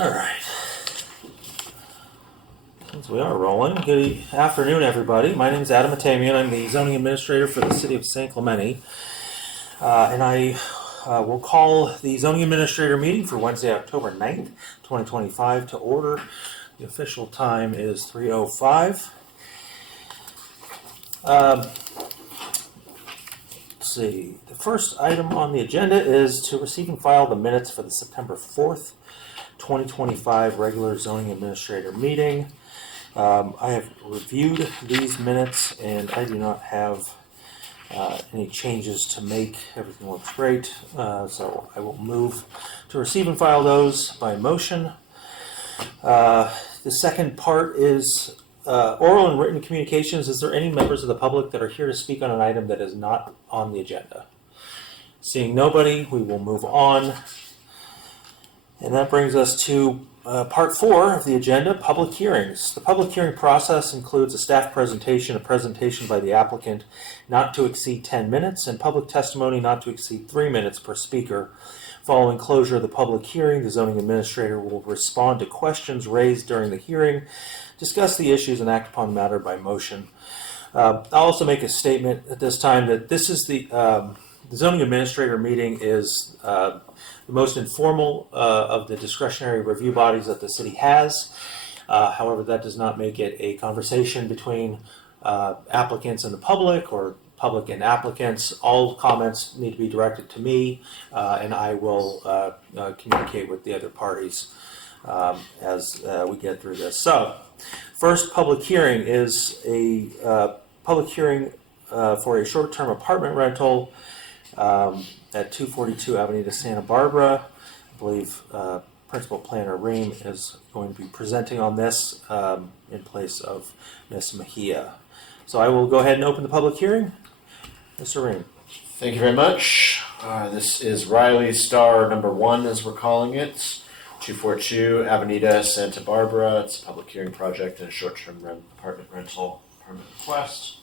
All right. Since we are rolling, good afternoon, everybody. My name is Adam Matamian. I'm the zoning administrator for the city of San Clemente. And I will call the zoning administrator meeting for Wednesday, October 9th, 2025 to order. The official time is 3:05. Let's see. The first item on the agenda is to receive and file the minutes for the September 4th, 2025 regular zoning administrator meeting. I have reviewed these minutes and I do not have any changes to make. Everything looks great. So I will move to receive and file those by motion. The second part is oral and written communications. Is there any members of the public that are here to speak on an item that is not on the agenda? Seeing nobody, we will move on. And that brings us to part 4 of the agenda, public hearings. The public hearing process includes a staff presentation, a presentation by the applicant not to exceed 10 minutes, and public testimony not to exceed 3 minutes per speaker. Following closure of the public hearing, the zoning administrator will respond to questions raised during the hearing, discuss the issues, and act upon the matter by motion. I'll also make a statement at this time that this is the zoning administrator meeting is the most informal of the discretionary review bodies that the city has. However, that does not make it a conversation between applicants and the public or public and applicants. All comments need to be directed to me, and I will communicate with the other parties as we get through this. So, first public hearing is a public hearing for a short-term apartment rental at 242 Avenida Santa Barbara. I believe Principal Planner Ream is going to be presenting on this in place of Ms. Mejia. So I will go ahead and open the public hearing. Mr. Ream. Thank you very much. This is Riley Star number 1, as we're calling it. 242 Avenida Santa Barbara. It's a public hearing project and a short-term apartment rental permit request.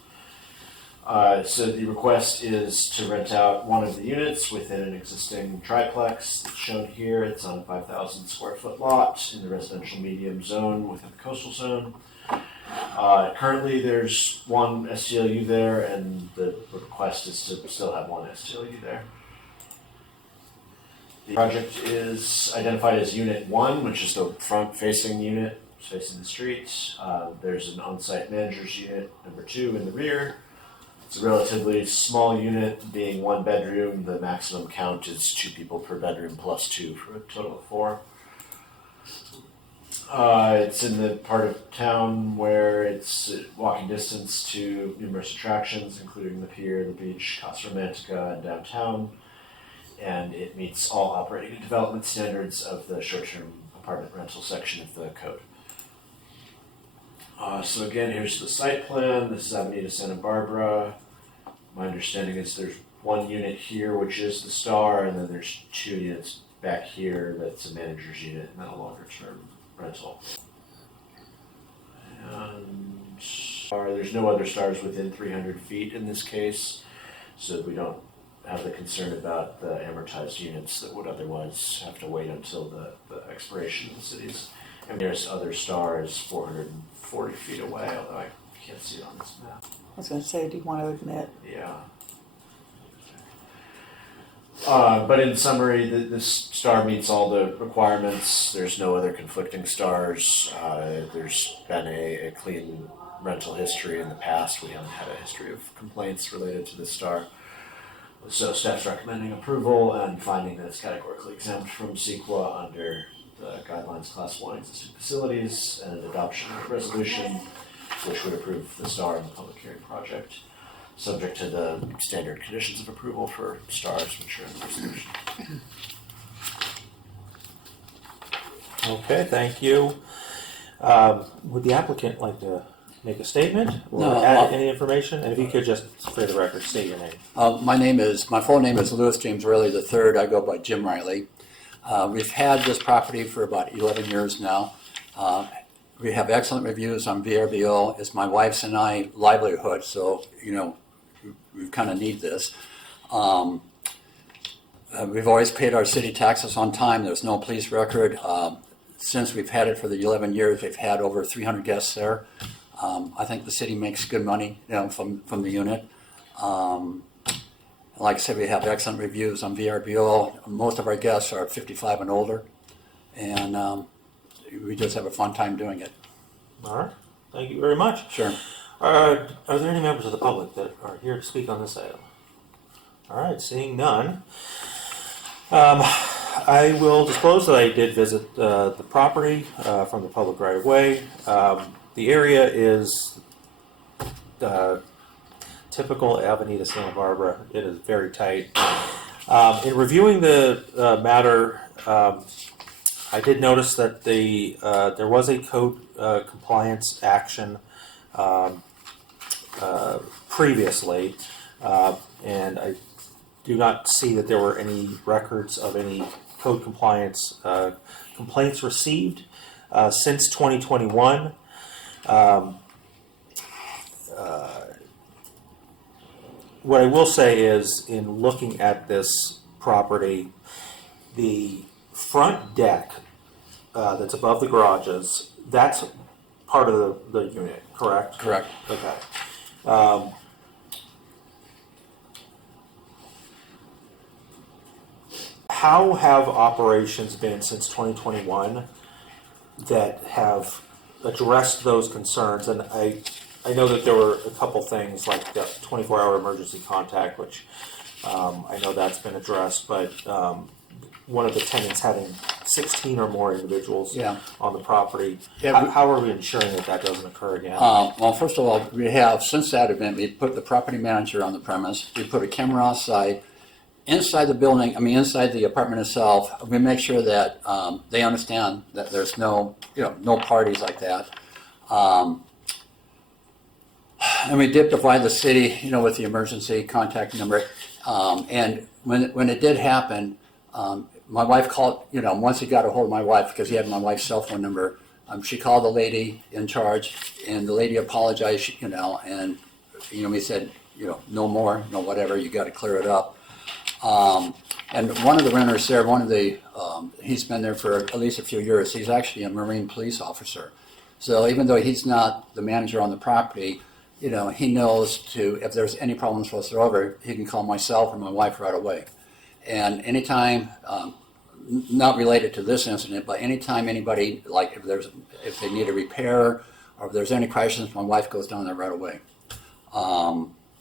So the request is to rent out one of the units within an existing triplex that's shown here. It's on a 5,000 square foot lot in the residential medium zone within the coastal zone. Currently there's one STLU there, and the request is to still have one STLU there. The project is identified as Unit 1, which is the front-facing unit facing the street. There's an on-site manager's unit, number 2, in the rear. It's a relatively small unit, being 1 bedroom. The maximum count is 2 people per bedroom plus 2 for a total of 4. It's in the part of town where it's walking distance to numerous attractions, including the pier, the beach, Casa Romantica, and downtown. And it meets all operating and development standards of the short-term apartment rental section of the code. So again, here's the site plan. This is Avenida Santa Barbara. My understanding is there's 1 unit here, which is the Star, and then there's 2 units back here that's a manager's unit and then a longer-term rental. And there's no other Stars within 300 feet in this case, so we don't have the concern about the amortized units that would otherwise have to wait until the expiration of the city's. And there's other Stars 440 feet away, although I can't see it on this map. I was going to say, do you want to open it? Yeah. But in summary, this Star meets all the requirements. There's no other conflicting Stars. There's been a clean rental history in the past. We haven't had a history of complaints related to this Star. So staff's recommending approval and finding that it's categorically exempt from CEQA under the guidelines class 1 existing facilities, and an adoption of a resolution which would approve the Star in the public hearing project, subject to the standard conditions of approval for Stars, which are in the resolution. Okay, thank you. Would the applicant like to make a statement or No, add any information? And if you could just, for the record, state your name. My full name is Louis James Riley III. I go by Jim Riley. We've had this property for about 11 years now. We have excellent reviews on VRBO. It's my wife's and I livelihood, so, we kind of need this. We've always paid our city taxes on time. There's no police record. since we've had it for the 11 years, we've had over 300 guests there. I think the city makes good money, from the unit. Like I said, we have excellent reviews on VRBO. Most of our guests are 55 and older, and we just have a fun time doing it. All right, thank you very much. Sure. Are there any members of the public that are here to speak on this item? All right, seeing none. I will disclose that I did visit the property from the public right of way. The area is typical Avenida Santa Barbara. It is very tight. In reviewing the matter, I did notice that there was a code compliance action previously, and I do not see that there were any records of any code compliance complaints received since 2021. What I will say is, in looking at this property, the front deck that's above the garages, that's part of the unit, correct? Correct. Okay. How have operations been since 2021 that have addressed those concerns? And I know that there were a couple things like the 24-hour emergency contact, which I know that's been addressed, but one of the tenants having 16 or more individuals Yeah. on the property. Yeah, How are we ensuring that that doesn't occur again? Well, first of all, we have, since that event, we put the property manager on the premise. We put a camera outside. Inside the building, inside the apartment itself, we make sure that they understand that there's no parties like that. And we did provide the city, with the emergency contact number. And when it did happen, my wife called, once he got a hold of my wife, because he had my wife's cell phone number, she called the lady in charge, and the lady apologized, and, we said, no more, no whatever, you got to clear it up. And one of the renters there, he's been there for at least a few years. He's actually a Marine police officer. So even though he's not the manager on the property, he knows if there's any problems whatsoever, he can call myself or my wife right away. And anytime, not related to this incident, but anytime anybody, like if they need a repair or if there's any crisis, my wife goes down there right away.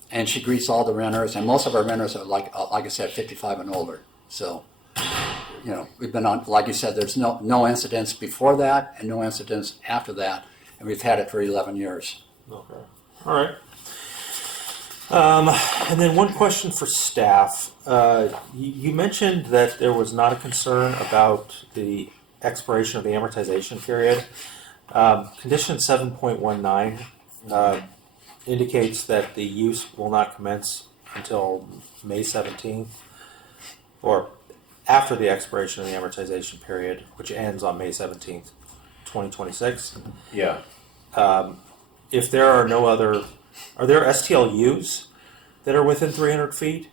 And she greets all the renters, and most of our renters are like I said, 55 and older. So, we've been on, like you said, there's no incidents before that and no incidents after that, and we've had it for 11 years. Okay. All right. And then one question for staff. You mentioned that there was not a concern about the expiration of the amortization period. Condition 7.19 indicates that the use will not commence until May 17th, or after the expiration of the amortization period, which ends on May 17th, 2026. Yeah. If there are no other, are there STLUs that are within 300 feet?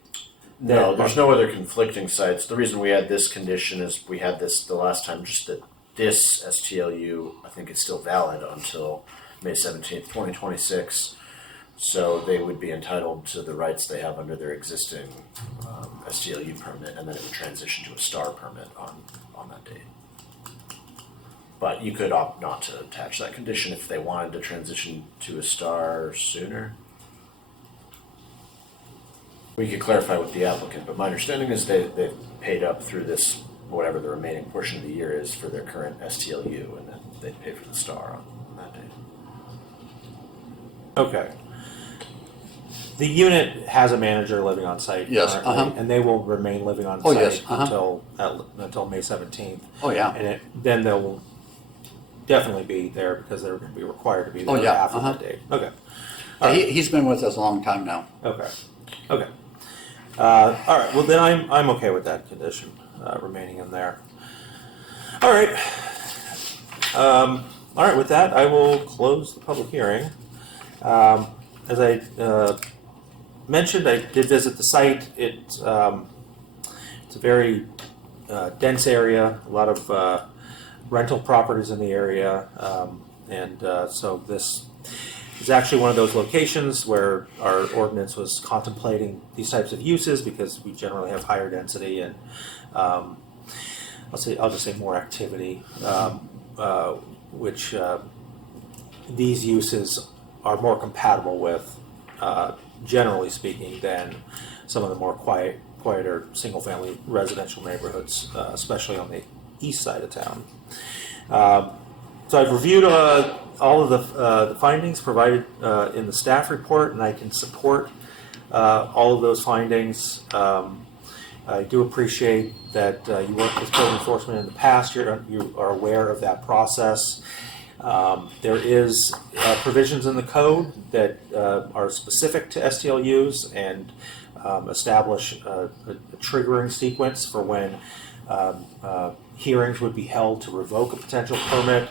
No, there's no other conflicting sites. The reason we had this condition is we had this the last time, just that this STLU, I think, is still valid until May 17th, 2026. So they would be entitled to the rights they have under their existing STLU permit, and then it would transition to a STAR permit on that date. But you could opt not to attach that condition if they wanted to transition to a STAR sooner. We could clarify with the applicant, but my understanding is they've paid up through this, whatever the remaining portion of the year is for their current STLU, and then they'd pay for the STAR on that date. Okay. The unit has a manager living on site Yes, currently, and they will remain living on Oh, site yes, until May 17th. Oh, yeah. And then they'll definitely be there because they're going to be required to be there Oh, yeah, after that date. Okay. All right. He's been with us a long time now. Okay. Okay. All right. Well, then I'm okay with that condition remaining in there. All right. All right. With that, I will close the public hearing. As I mentioned, I did visit the site. It's a very dense area, a lot of rental properties in the area. So this is actually one of those locations where our ordinance was contemplating these types of uses because we generally have higher density and I'll just say more activity, which these uses are more compatible with, generally speaking, than some of the more quieter single-family residential neighborhoods, especially on the east side of town. So I've reviewed all of the findings provided in the staff report, and I can support all of those findings. I do appreciate that you worked with code enforcement in the past. You are aware of that process. There is provisions in the code that are specific to STLUs and establish a triggering sequence for when hearings would be held to revoke a potential permit.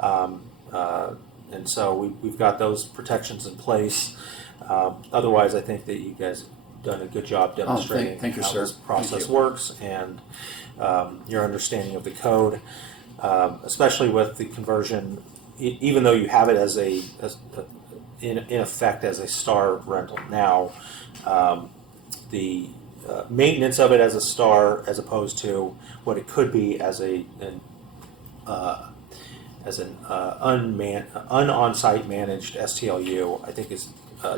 And so we've got those protections in place. Otherwise, I think that you guys have done a good job demonstrating thank you, how sir. this process Thank you. works and your understanding of the code, especially with the conversion. Even though you have it as in effect as a star rental now, the maintenance of it as a star, as opposed to what it could be as an on-site managed STLU, I think is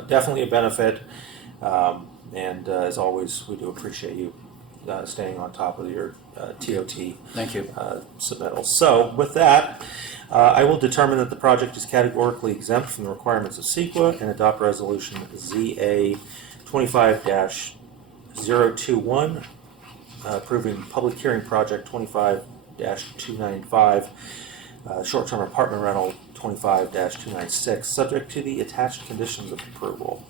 definitely a benefit. And as always, we do appreciate you staying on top of your TOT Thank you. submittals. So with that, I will determine that the project is categorically exempt from the requirements of CEQA and adopt resolution ZA 25-021, approving public hearing project 25-295, short-term apartment rental 25-296, subject to the attached conditions of approval.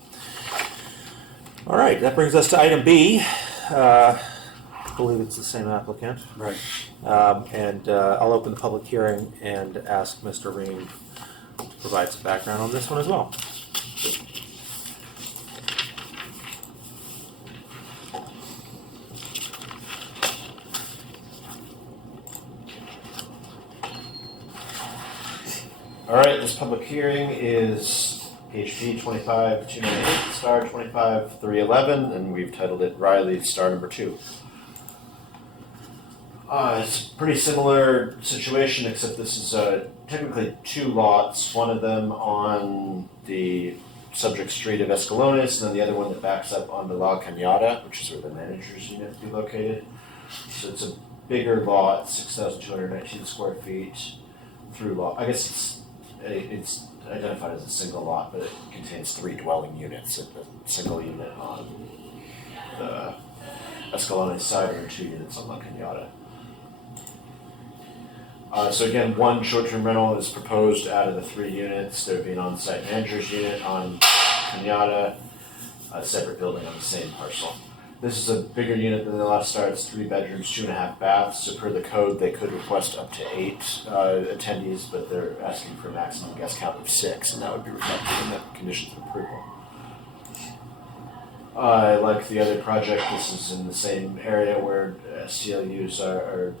All right, that brings us to item B. I believe it's the same applicant. Right. And I'll open the public hearing and ask Mr. Ream to provide some background on this one as well. All right, this public hearing is HP 25-298, star 25-311, and we've titled it Riley star number 2. It's a pretty similar situation, except this is technically 2 lots, one of them on the subject street of Escalones, and then the other one that backs up onto La Cañada, which is where the manager's unit would be located. So it's a bigger lot, 6,219 square feet through lot. I guess it's identified as a single lot, but it contains 3 dwelling units. A single unit on the Escalones side and 2 units on La Cañada. So again, 1 short-term rental is proposed out of the 3 units. There would be an on-site manager's unit on Cañada, a separate building on the same parcel. This is a bigger unit than the last star. It's 3 bedrooms, 2.5 baths. So per the code, they could request up to 8 attendees, but they're asking for a maximum guest count of 6, and that would be reflected in the conditions of approval. Like the other project, this is in the same area where STLUs are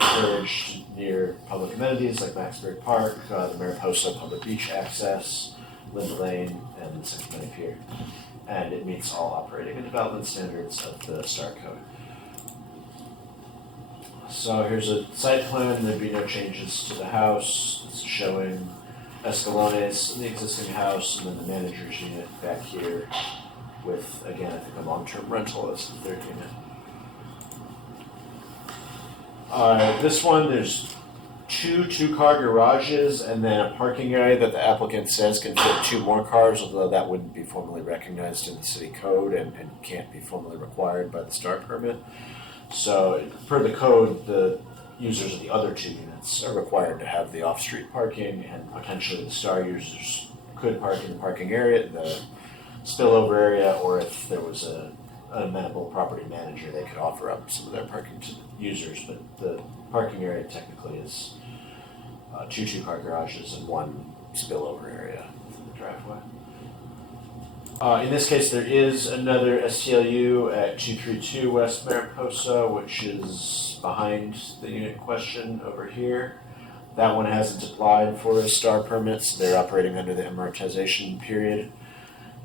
encouraged near public amenities like Maxbury Park, the Mariposa Public Beach Access, Lind Lane, and the Central Penny Pier. And it meets all operating and development standards of the STAR code. So here's a site plan. There'd be no changes to the house. It's showing Escalones in the existing house, and then the manager's unit back here with, again, I think a long-term rental as the 3rd unit. This one, there's 2 two-car garages and then a parking area that the applicant says can fit 2 more cars, although that wouldn't be formally recognized in the city code and can't be formally required by the STAR permit. So per the code, the users of the other 2 units are required to have the off-street parking, and potentially the STAR users could park in the parking area, the spillover area, or if there was an amenable property manager, they could offer up some of their parking to users. But the parking area technically is 2 two-car garages and 1 spillover area for the driveway. In this case, there is another STLU at 232 West Mariposa, which is behind the unit in question over here. That one hasn't applied for a STAR permit, so they're operating under the amortization period.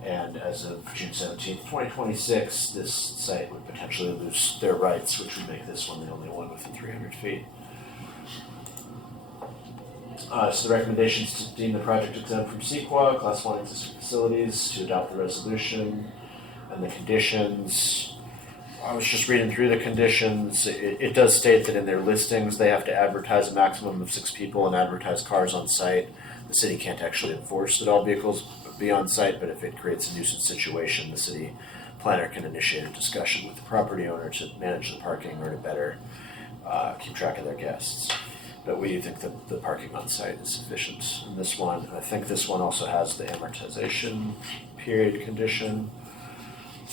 And as of June 17th, 2026, this site would potentially lose their rights, which would make this one the only one within 300 feet. So the recommendations to deem the project exempt from CEQA, Class 1 existing facilities, to adopt the resolution, and the conditions. I was just reading through the conditions. It does state that in their listings, they have to advertise a maximum of 6 people and advertise cars on site. The city can't actually enforce that all vehicles be on site, but if it creates a nuisance situation, the city planner can initiate a discussion with the property owner to manage the parking or to better keep track of their guests. But we think that the parking on site is sufficient in this one. I think this one also has the amortization period condition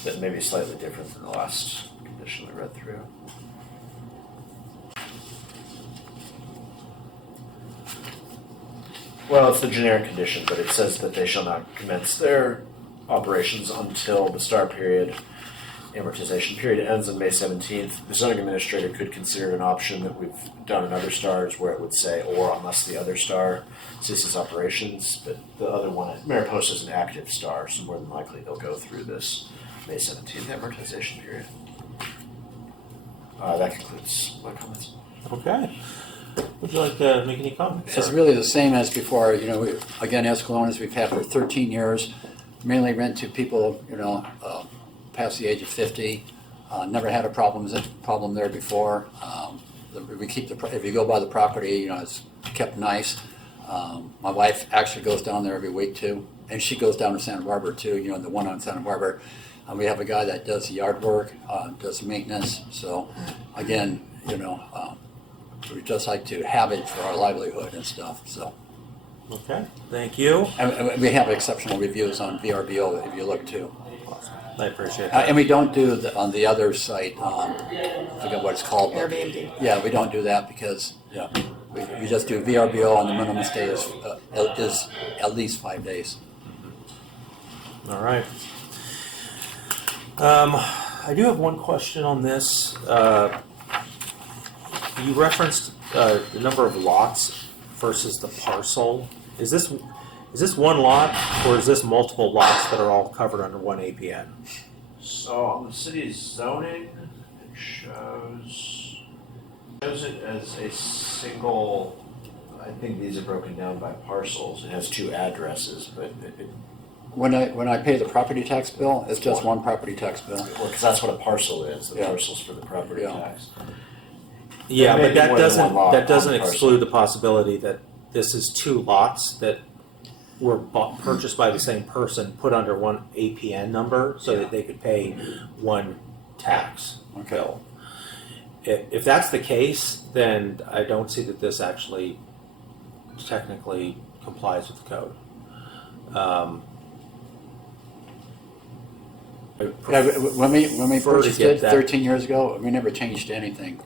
that may be slightly different than the last condition we read through. Well, it's the generic condition, but it says that they shall not commence their operations until the STAR period, amortization period, ends on May 17th. The zoning administrator could consider an option that we've done in other STARs where it would say, or unless the other STAR ceases operations, but the other one, Mariposa is an active STAR, so more than likely they'll go through this May 17th amortization period. That concludes my comments. Okay. Would you like to make any comments? It's sir? really the same as before, again, Escalones we've had for 13 years, mainly rent to people, past the age of 50. Never had a problem there before. We keep if you go by the property, it's kept nice. My wife actually goes down there every week too, and she goes down to Santa Barbara too, the one on Santa Barbara. We have a guy that does the yard work, does maintenance. So again, we just like to have it for our livelihood and stuff. So, Okay, thank you. and we have exceptional reviews on VRBO if you look too. Awesome. I appreciate that. And we don't do on the other site. I forget what it's called. but- Airbnb. Yeah, we don't do that because we just do VRBO and the minimum stay is at least 5 days. All right. I do have one question on this. You referenced the number of lots versus the parcel. Is this one lot, or is this multiple lots that are all covered under one APN? So on the city's zoning, it shows it as a single. I think these are broken down by parcels. It has 2 addresses, but When I pay the property tax bill, it's just one property tax bill. because that's what a parcel is. The Yeah. parcel's for the property Yeah. tax. Yeah, There may but be that more than doesn't one lot that doesn't on the parcel. exclude the possibility that this is 2 lots that were purchased by the same person, put under one APN number, so that they could pay one tax bill. If that's the case, then I don't see that this actually technically complies with the code. Yeah, when we prefer to purchased get it that. 13 years ago, we never changed anything.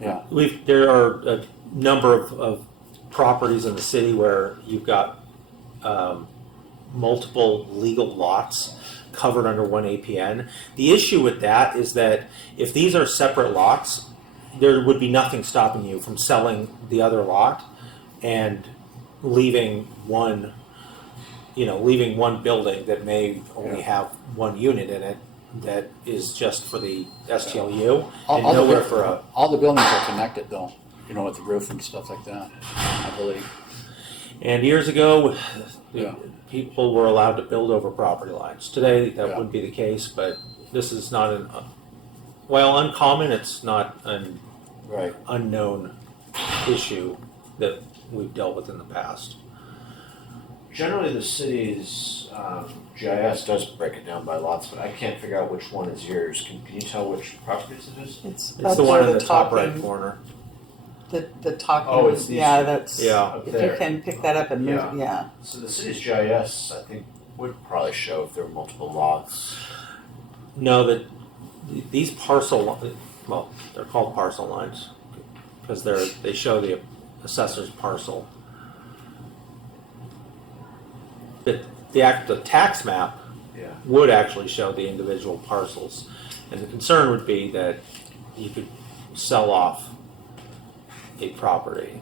Yeah. There are a number of properties in the city where you've got multiple legal lots covered under one APN. The issue with that is that if these are separate lots, there would be nothing stopping you from selling the other lot and leaving one building that may only have one unit in it that is just for the STLU and nowhere for a. All the buildings are connected though, with the roof and stuff like that, I believe. And years ago, Yeah. people were allowed to build over property lines. Today, that Yeah. wouldn't be the case, but this is not uncommon, it's not an Right. unknown issue that we've dealt with in the past. Generally, the city's GIS does break it down by lots, but I can't figure out which one is yours. Can you tell which properties it is? It's It's up the one where in the top right talking- corner. The talking. Oh, it's these yeah, two. that's Yeah. Up If there. you can pick that up and move, Yeah. yeah. So the city's GIS, I think, would probably show if there were multiple lots. No, that these well, they're called parcel lines because they show the assessor's parcel. But the tax map would actually show the individual parcels. And the concern would be that you could sell off a property.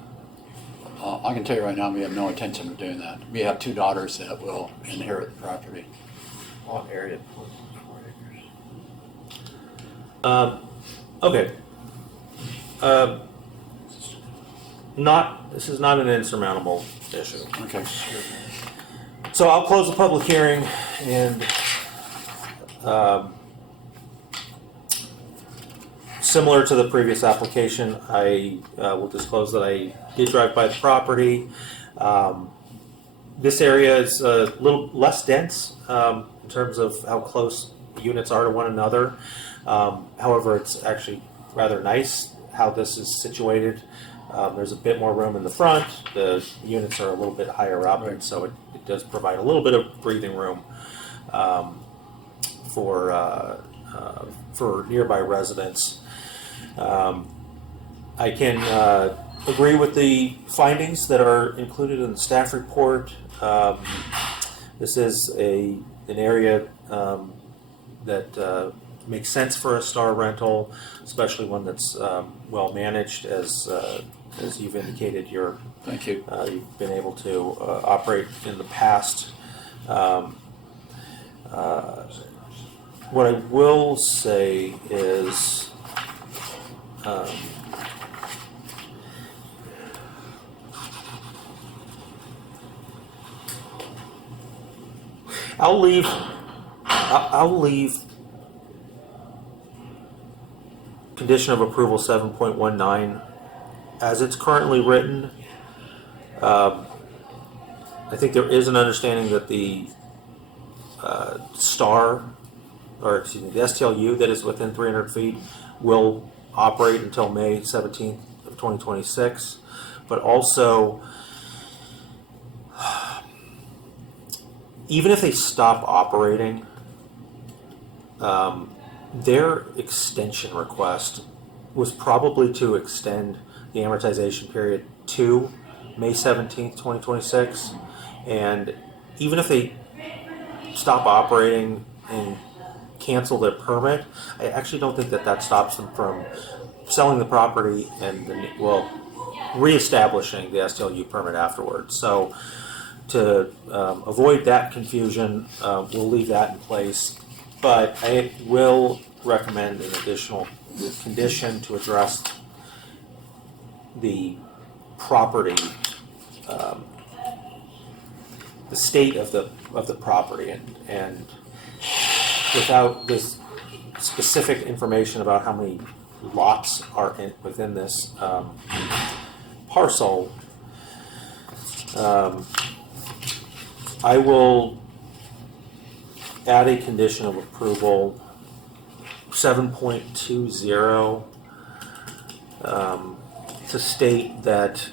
I can tell you right now, we have no intention of doing that. We have 2 daughters that will inherit the property. Lot area, 0.4 acres. Okay. This is not an insurmountable issue. Okay. So I'll close the public hearing and similar to the previous application, I will disclose that I did drive by the property. This area is a little less dense in terms of how close units are to one another. However, it's actually rather nice how this is situated. There's a bit more room in the front. The units are a little bit higher up, and so it does provide a little bit of breathing room for nearby residents. I can agree with the findings that are included in the staff report. This is an area that makes sense for a star rental, especially one that's well managed, as you've indicated. Thank you. You've been able to operate in the past. What I will say is, I'll leave condition of approval 7.19 as it's currently written. I think there is an understanding that the the STLU that is within 300 feet will operate until May 17th of 2026, but also even if they stop operating, their extension request was probably to extend the amortization period to May 17th, 2026. And even if they stop operating and cancel their permit, I actually don't think that stops them from selling the property and reestablishing the STLU permit afterwards. So to avoid that confusion, we'll leave that in place. But I will recommend an additional condition to address the property, the state of the property, and without this specific information about how many lots are within this parcel, I will add a condition of approval 7.20 to state that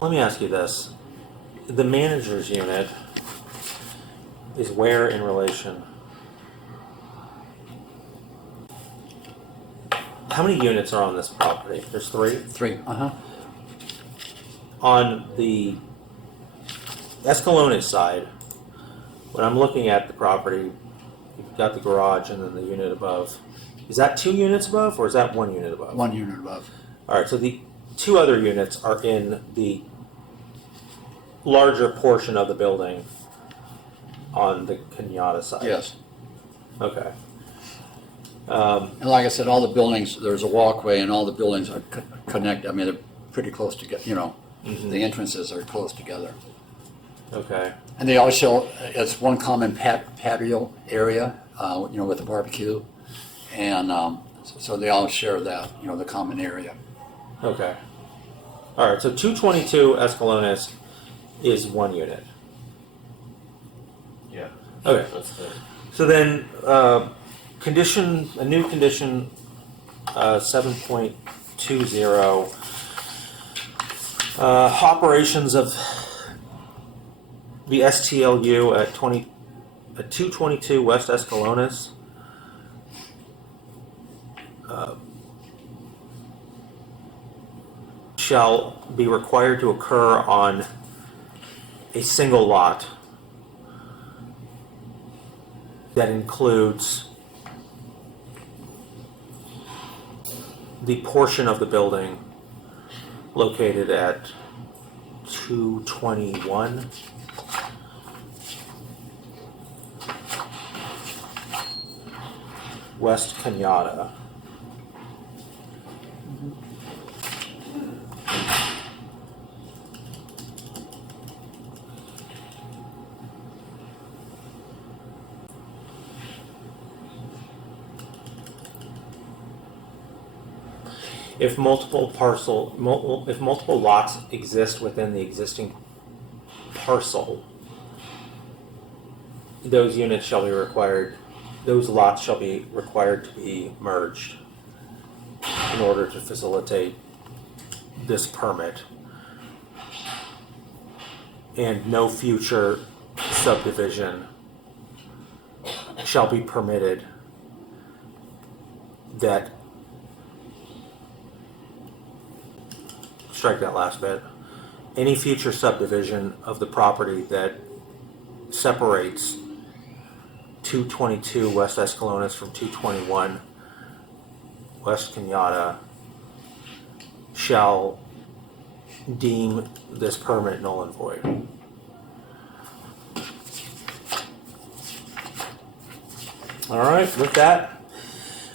let me ask you this. The manager's unit is where in relation? How many units are on this property? There's 3? 3. On the Escalones side, when I'm looking at the property, you've got the garage and then the unit above. Is that 2 units above, or is that 1 unit above? 1 unit above. All right, so the 2 other units are in the larger portion of the building on the Kenyatta side. Yes. Okay. And like I said, all the buildings, there's a walkway and all the buildings are connected. I mean, they're pretty close together, the entrances are close together. Okay. And they also, it's one common patio area, with the barbecue. And so they all share that, the common area. Okay. All right, so 222 Escalones is 1 unit. Yeah. Okay. That's the. So then, a new condition, 7.20, operations of the STLU at at 222 West Escalones. Shall be required to occur on a single lot that includes the portion of the building located at 221 West Kenyatta. If multiple lots exist within the existing parcel, those lots shall be required to be merged in order to facilitate this permit. And no future subdivision shall be permitted that, strike that last bit, any future subdivision of the property that separates 222 West Escalones from 221 West Kenyatta shall deem this permit null and void. All right, with that,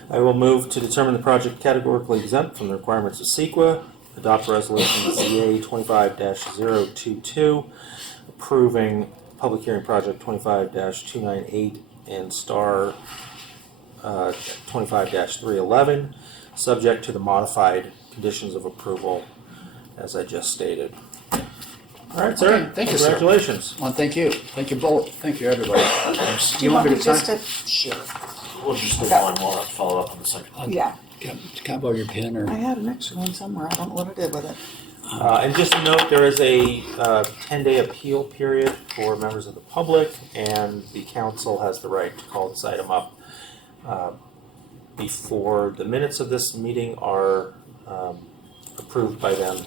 I will move to determine the project categorically exempt from the requirements of CEQA, adopt resolution CA 25-022, approving public hearing project 25-298 and star 25-311, subject to the modified conditions of approval as I just stated. All right, sir. Okay, thank you, sir. Congratulations. Well, thank you. Thank you both. Thank you, everybody. Do you want me just sign? to? Sure. We'll just move Okay. on, we'll follow up on the second. Yeah, Can I borrow your pen or? I had an extra one somewhere. I don't know what I did with it. And just a note, there is a 10-day appeal period for members of the public, and the council has the right to call this item up before the minutes of this meeting are approved by them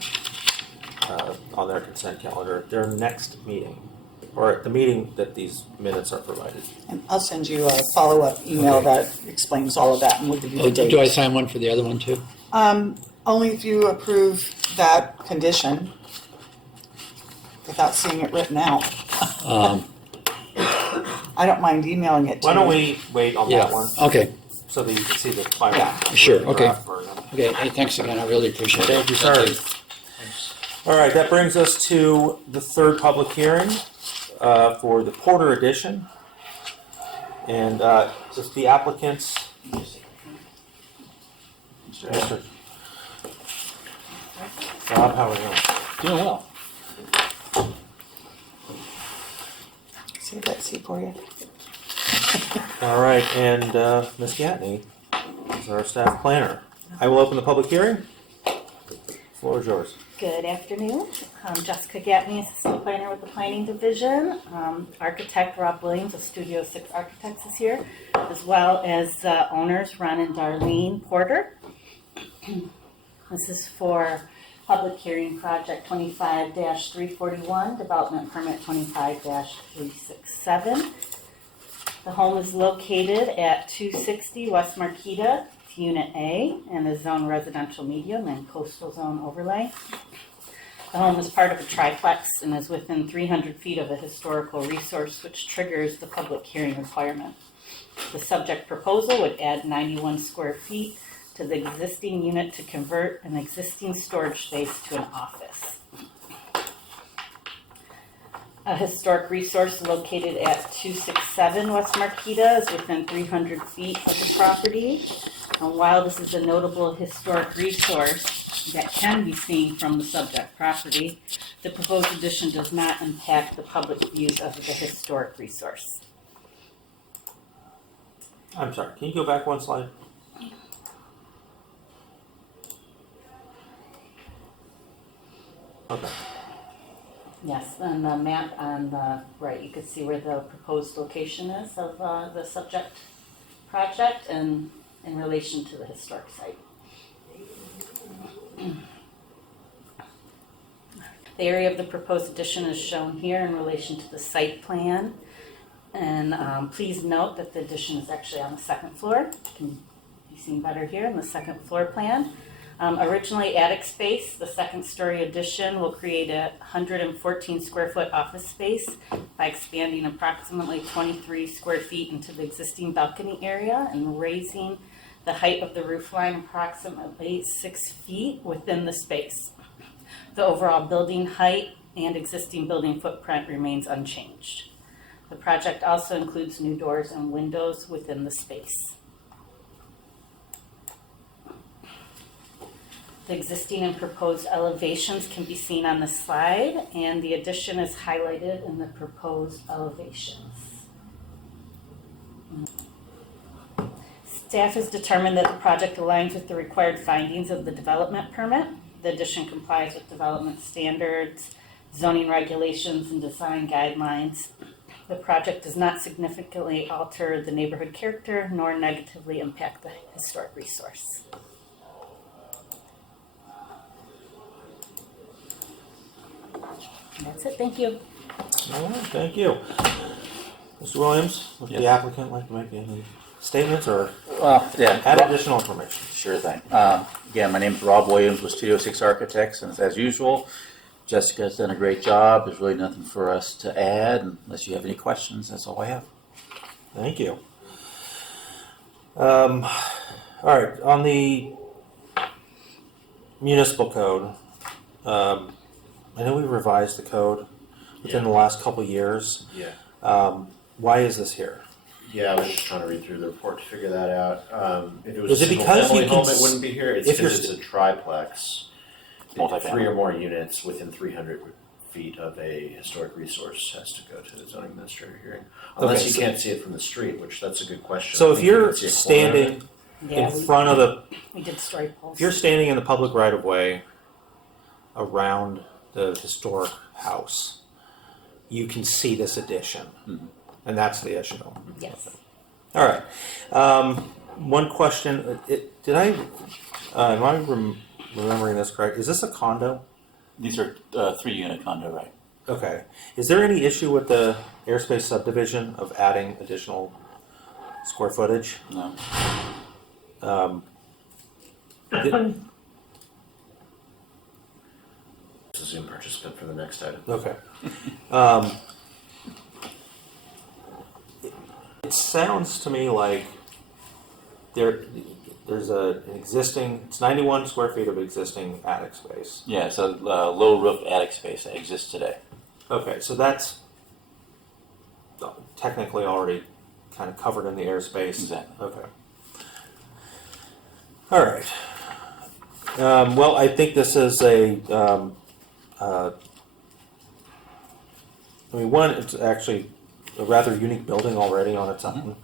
on their consent calendar at their next meeting, or at the meeting that these minutes are provided. And I'll send you a follow-up email Okay. that explains all of that and we'll give you the date. Do I sign one for the other one too? Only if you approve that condition without seeing it written out. I don't mind emailing it to you. Why don't we wait on Yeah, that one okay, so that you can see the final Yeah. Sure, okay. draft version? okay, hey, thanks again, I really appreciate it. Thank you, sir. All right, that brings us to the third public hearing for the Porter Edition. And just the applicants. Mr. Bob, how are you? Doing well. Save that seat for you. All right, and Ms. Gatney is our staff planner. I will open the public hearing. Floor is yours. Good afternoon. Jessica Gatney, Assistant Planner with the Planning Division. Architect Rob Williams of Studio 6 Architects is here, as well as owners Ron and Darlene Porter. This is for public hearing project 25-341, development permit 25-367. The home is located at 260 West Marquita, Unit A, and is zone residential medium and coastal zone overlay. The home is part of a triplex and is within 300 feet of a historical resource, which triggers the public hearing requirement. The subject proposal would add 91 square feet to the existing unit to convert an existing storage space to an office. A historic resource located at 267 West Marquita is within 300 feet of the property. And while this is a notable historic resource that can be seen from the subject property, the proposed addition does not impact the public views of the historic resource. I'm sorry, can you go back one slide? Okay. Yes, and the map on the right, you can see where the proposed location is of the subject project and in relation to the historic site. The area of the proposed addition is shown here in relation to the site plan. And please note that the addition is actually on the second floor. It can be seen better here in the second floor plan. Originally attic space, the second story addition will create a 114 square foot office space by expanding approximately 23 square feet into the existing balcony area and raising the height of the roof line approximately 6 feet within the space. The overall building height and existing building footprint remains unchanged. The project also includes new doors and windows within the space. The existing and proposed elevations can be seen on the slide, and the addition is highlighted in the proposed elevations. Staff has determined that the project aligns with the required findings of the development permit. The addition complies with development standards, zoning regulations, and design guidelines. The project does not significantly alter the neighborhood character nor negatively impact the historic resource. And that's it, thank you. All right, thank you. Mr. Williams, would the applicant like to make any statements or Well, yeah, add additional information? sure thing. Again, my name's Rob Williams with Studio 6 Architects, and as usual, Jessica's done a great job. There's really nothing for us to add unless you have any questions. That's all I have. Thank you. All right, on the municipal code, I know we revised the code within the last couple of years. Yeah. Why is this here? Yeah, I was just trying to read through the report to figure that out. If it was Is a it single because family you can home, it wouldn't be here. It's if you're because it's a triplex. Multifamily. 3 or more units within 300 feet of a historic resource has to go to the zoning administrator hearing. Unless Okay, you so- can't see it from the street, which that's a good question. So I if think you you're can see a corner of it. standing Yeah, in front of the, we did story polls. if you're standing in the public right of way around the historic house, you can see this addition, and that's the issue. Yes. All right. One question. Did I? Am I remembering this correct? Is this a condo? These are 3-unit condo, right? Okay. Is there any issue with the airspace subdivision of adding additional square footage? No. Did- It's a Zoom participant for the next item. Okay. It sounds to me like there's an existing, it's 91 square feet of existing attic space. Yeah, it's a low roof attic space that exists today. Okay, so that's technically already kind of covered in the airspace. Exactly. Okay. All right. Well, I think this is it's actually a rather unique building already on its own.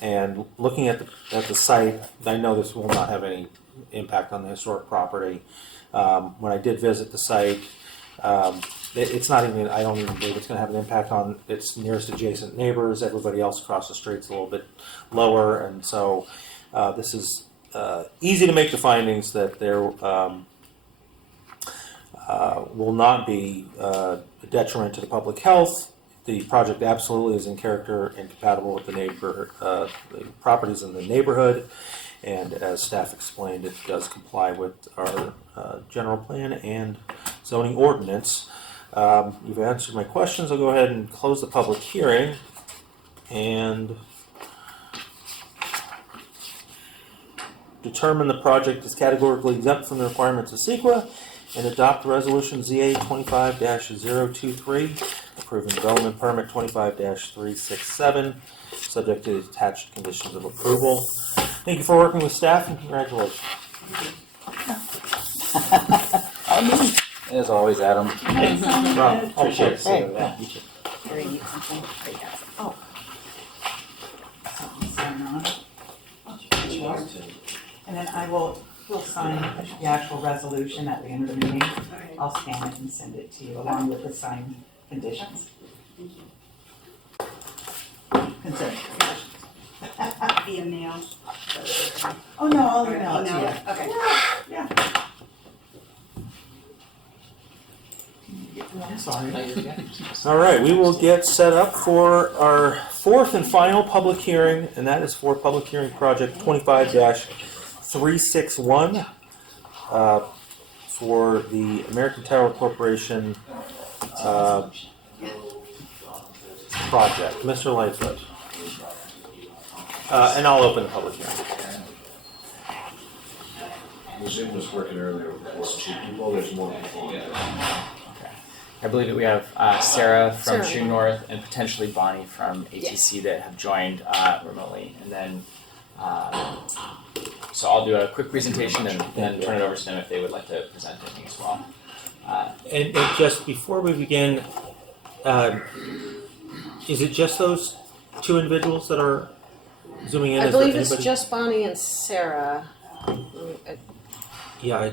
And looking at the site, I know this will not have any impact on the historic property. When I did visit the site, it's not even, I don't even believe it's going to have an impact on its nearest adjacent neighbors. Everybody else across the street's a little bit lower, and so this is easy to make the findings that there will not be a detriment to the public health. The project absolutely is in character and compatible with the the properties in the neighborhood, and as staff explained, it does comply with our general plan and zoning ordinance. You've answered my questions. I'll go ahead and close the public hearing and determine the project is categorically exempt from the requirements of CEQA and adopt resolution ZA 25-023 approving development permit 25-367 subject to the attached conditions of approval. Thank you for working with staff and congratulations. As always, Adam. Rob, Appreciate it. Hey. Yeah, you too. Very neat something. Great, guys. Oh. And then I will We'll sign the actual resolution at the end of the meeting. I'll scan it and send it to you along with the signed conditions. Consent conditions. Via mail. Oh, no, I'll email it to you. Okay. Yeah. I'm sorry. All right, we will get set up for our fourth and final public hearing, and that is for public hearing project 25-361 for the American Tower Corporation project. Mr. Lightfoot. And I'll open the public hearing. The Zoom was working earlier with those two people, there's more people. I believe that we have Sarah from Sarah. True North and potentially Bonnie from ATC that have joined remotely. And then, so I'll do a quick presentation and then turn it over to them if they would like to present anything as well. And just before we begin, is it just those two individuals that are zooming in? I Is there believe it's anybody- just Bonnie and Sarah. Yeah.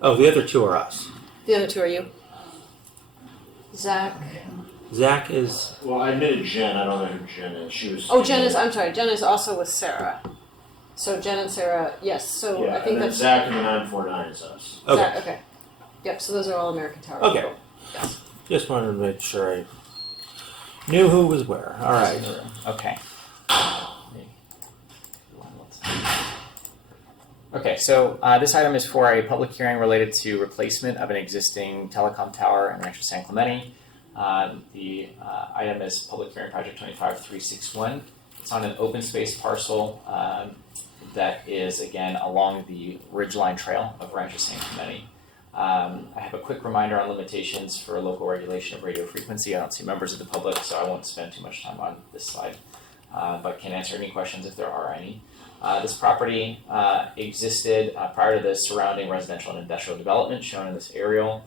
Oh, the other two are us. The other two are you? Zach. Zach is. Well, I admitted Jen, I don't know who Jen is, she was. Oh, I'm sorry, Jen is also with Sarah. So Jen and Sarah, yes, so Yeah, I think and then that's. Zach and the 949 is us. Okay. Zach, okay. Yep, so those are all American Tower. Okay. people. Yes. Just wanted to make sure I knew who was where. All right. Okay. Okay, so this item is for a public hearing related to replacement of an existing telecom tower in Rancho San Clemente. The item is Public Hearing Project 25361. It's on an open space parcel that is, again, along the Ridgeline Trail of Rancho San Clemente. I have a quick reminder on limitations for local regulation of radio frequency. I don't see members of the public, so I won't spend too much time on this slide, but can answer any questions if there are any. This property existed prior to the surrounding residential and industrial development shown in this aerial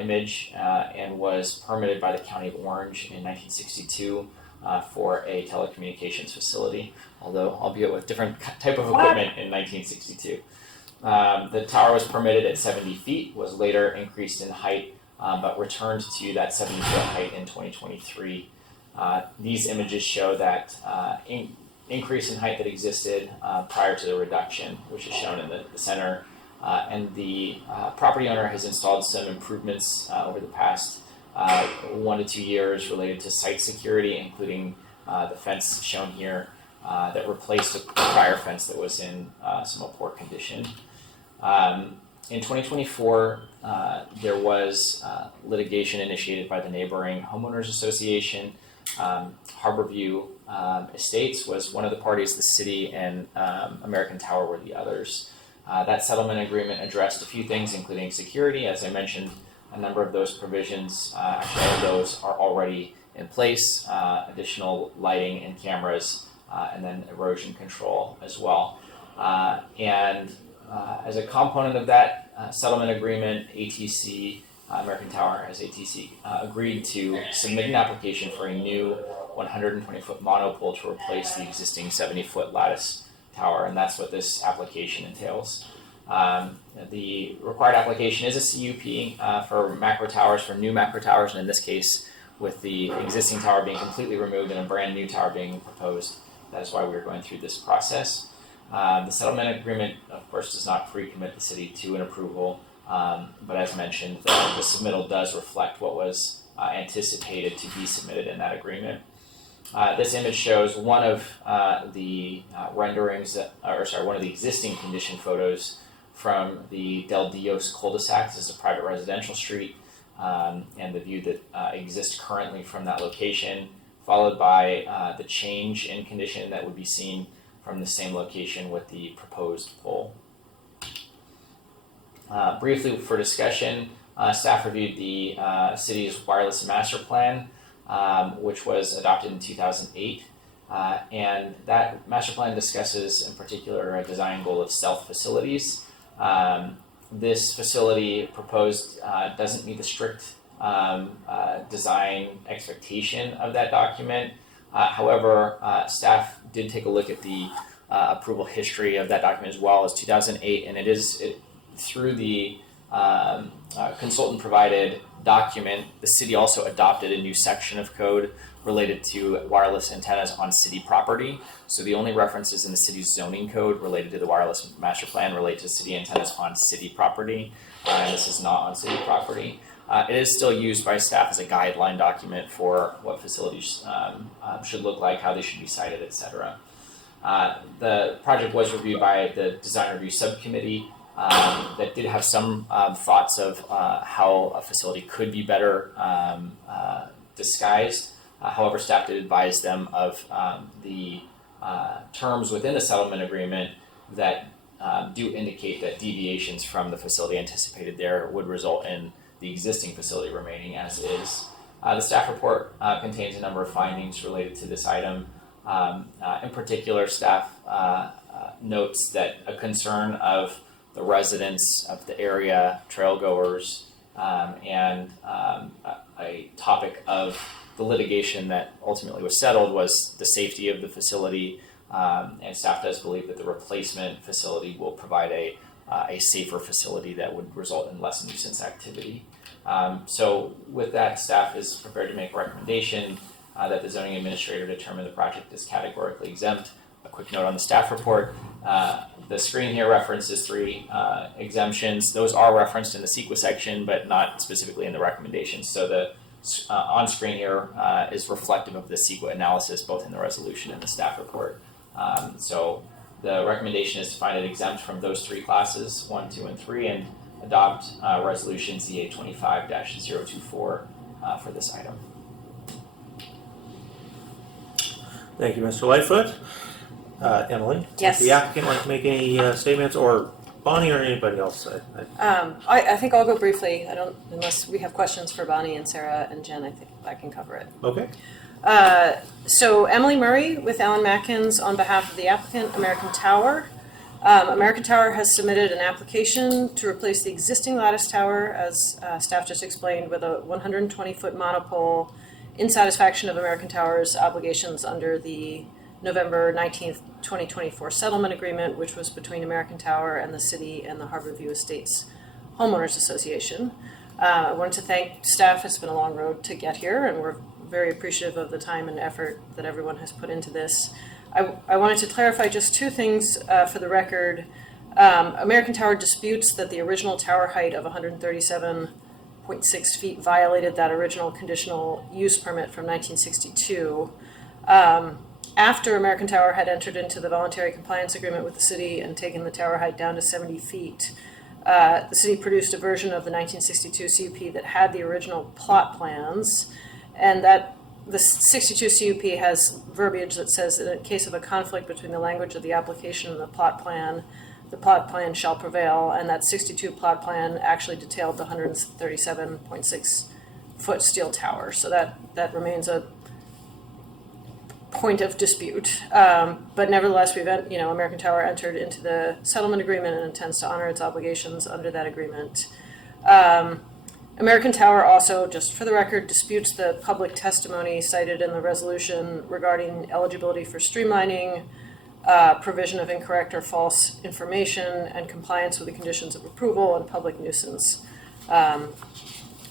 image and was permitted by the County of Orange in 1962 for a telecommunications facility, although albeit with different type of equipment in 1962. The tower was permitted at 70 feet, was later increased in height, but returned to that 70-foot height in 2023. These images show that increase in height that existed prior to the reduction, which is shown in the center. And the property owner has installed some improvements over the past 1 to 2 years related to site security, including the fence shown here that replaced a prior fence that was in somewhat poor condition. In 2024, there was litigation initiated by the neighboring homeowners association. Harborview Estates was one of the parties, the city and American Tower were the others. That settlement agreement addressed a few things, including security. As I mentioned, a number of those provisions, actually all of those are already in place, additional lighting and cameras, and then erosion control as well. As a component of that settlement agreement, ATC, American Tower as ATC, agreed to submit an application for a new 120-foot monopole to replace the existing 70-foot lattice tower, and that's what this application entails. The required application is a CUP for macro towers, for new macro towers, and in this case, with the existing tower being completely removed and a brand new tower being proposed, that is why we're going through this process. The settlement agreement, of course, does not pre-commit the city to an approval, but as mentioned, the submittal does reflect what was anticipated to be submitted in that agreement. This image shows one of the renderings, one of the existing condition photos from the Del Dios cul-de-sac. This is a private residential street, and the view that exists currently from that location, followed by the change in condition that would be seen from the same location with the proposed pole. Briefly for discussion, staff reviewed the city's wireless master plan, which was adopted in 2008. And that master plan discusses in particular a design goal of stealth facilities. This facility proposed doesn't meet the strict design expectation of that document. However, staff did take a look at the approval history of that document as well as 2008, and through the consultant provided document, the city also adopted a new section of code related to wireless antennas on city property. So the only references in the city's zoning code related to the wireless master plan relate to city antennas on city property, and this is not on city property. It is still used by staff as a guideline document for what facilities should look like, how they should be sited, etc. The project was reviewed by the design review subcommittee that did have some thoughts of how a facility could be better disguised. However, staff did advise them of the terms within the settlement agreement that do indicate that deviations from the facility anticipated there would result in the existing facility remaining as is. The staff report contains a number of findings related to this item. In particular, staff notes that a concern of the residents of the area, trail goers, and a topic of the litigation that ultimately was settled was the safety of the facility, and staff does believe that the replacement facility will provide a safer facility that would result in less nuisance activity. So with that, staff is prepared to make a recommendation that the zoning administrator determine the project is categorically exempt. A quick note on the staff report. The screen here references 3 exemptions. Those are referenced in the CEQA section, but not specifically in the recommendations. So the on screen here is reflective of the CEQA analysis, both in the resolution and the staff report. So the recommendation is to find it exempt from those 3 classes, 1, 2, and 3, and adopt resolution ZA 25-024 for this item. Thank you, Mr. Lightfoot. Emily? Yes. Would the applicant like to make any statements, or Bonnie or anybody else? I think I'll go briefly. Unless we have questions for Bonnie and Sarah and Jen, I think I can cover it. Okay. So Emily Murray with Alan Matkins on behalf of the applicant, American Tower. American Tower has submitted an application to replace the existing lattice tower, as staff just explained, with a 120-foot monopole in satisfaction of American Tower's obligations under the November 19th, 2024 settlement agreement, which was between American Tower and the city and the Harborview Estates Homeowners Association. I wanted to thank staff. It's been a long road to get here, and we're very appreciative of the time and effort that everyone has put into this. I wanted to clarify just 2 things for the record. American Tower disputes that the original tower height of 137.6 feet violated that original conditional use permit from 1962. After American Tower had entered into the voluntary compliance agreement with the city and taken the tower height down to 70 feet, the city produced a version of the 1962 CUP that had the original plot plans, and that the 62 CUP has verbiage that says that in case of a conflict between the language of the application and the plot plan shall prevail, and that 62 plot plan actually detailed the 137.6 foot steel tower. So that remains a point of dispute. But nevertheless, American Tower entered into the settlement agreement and intends to honor its obligations under that agreement. American Tower also, just for the record, disputes the public testimony cited in the resolution regarding eligibility for streamlining, provision of incorrect or false information, and compliance with the conditions of approval and public nuisance.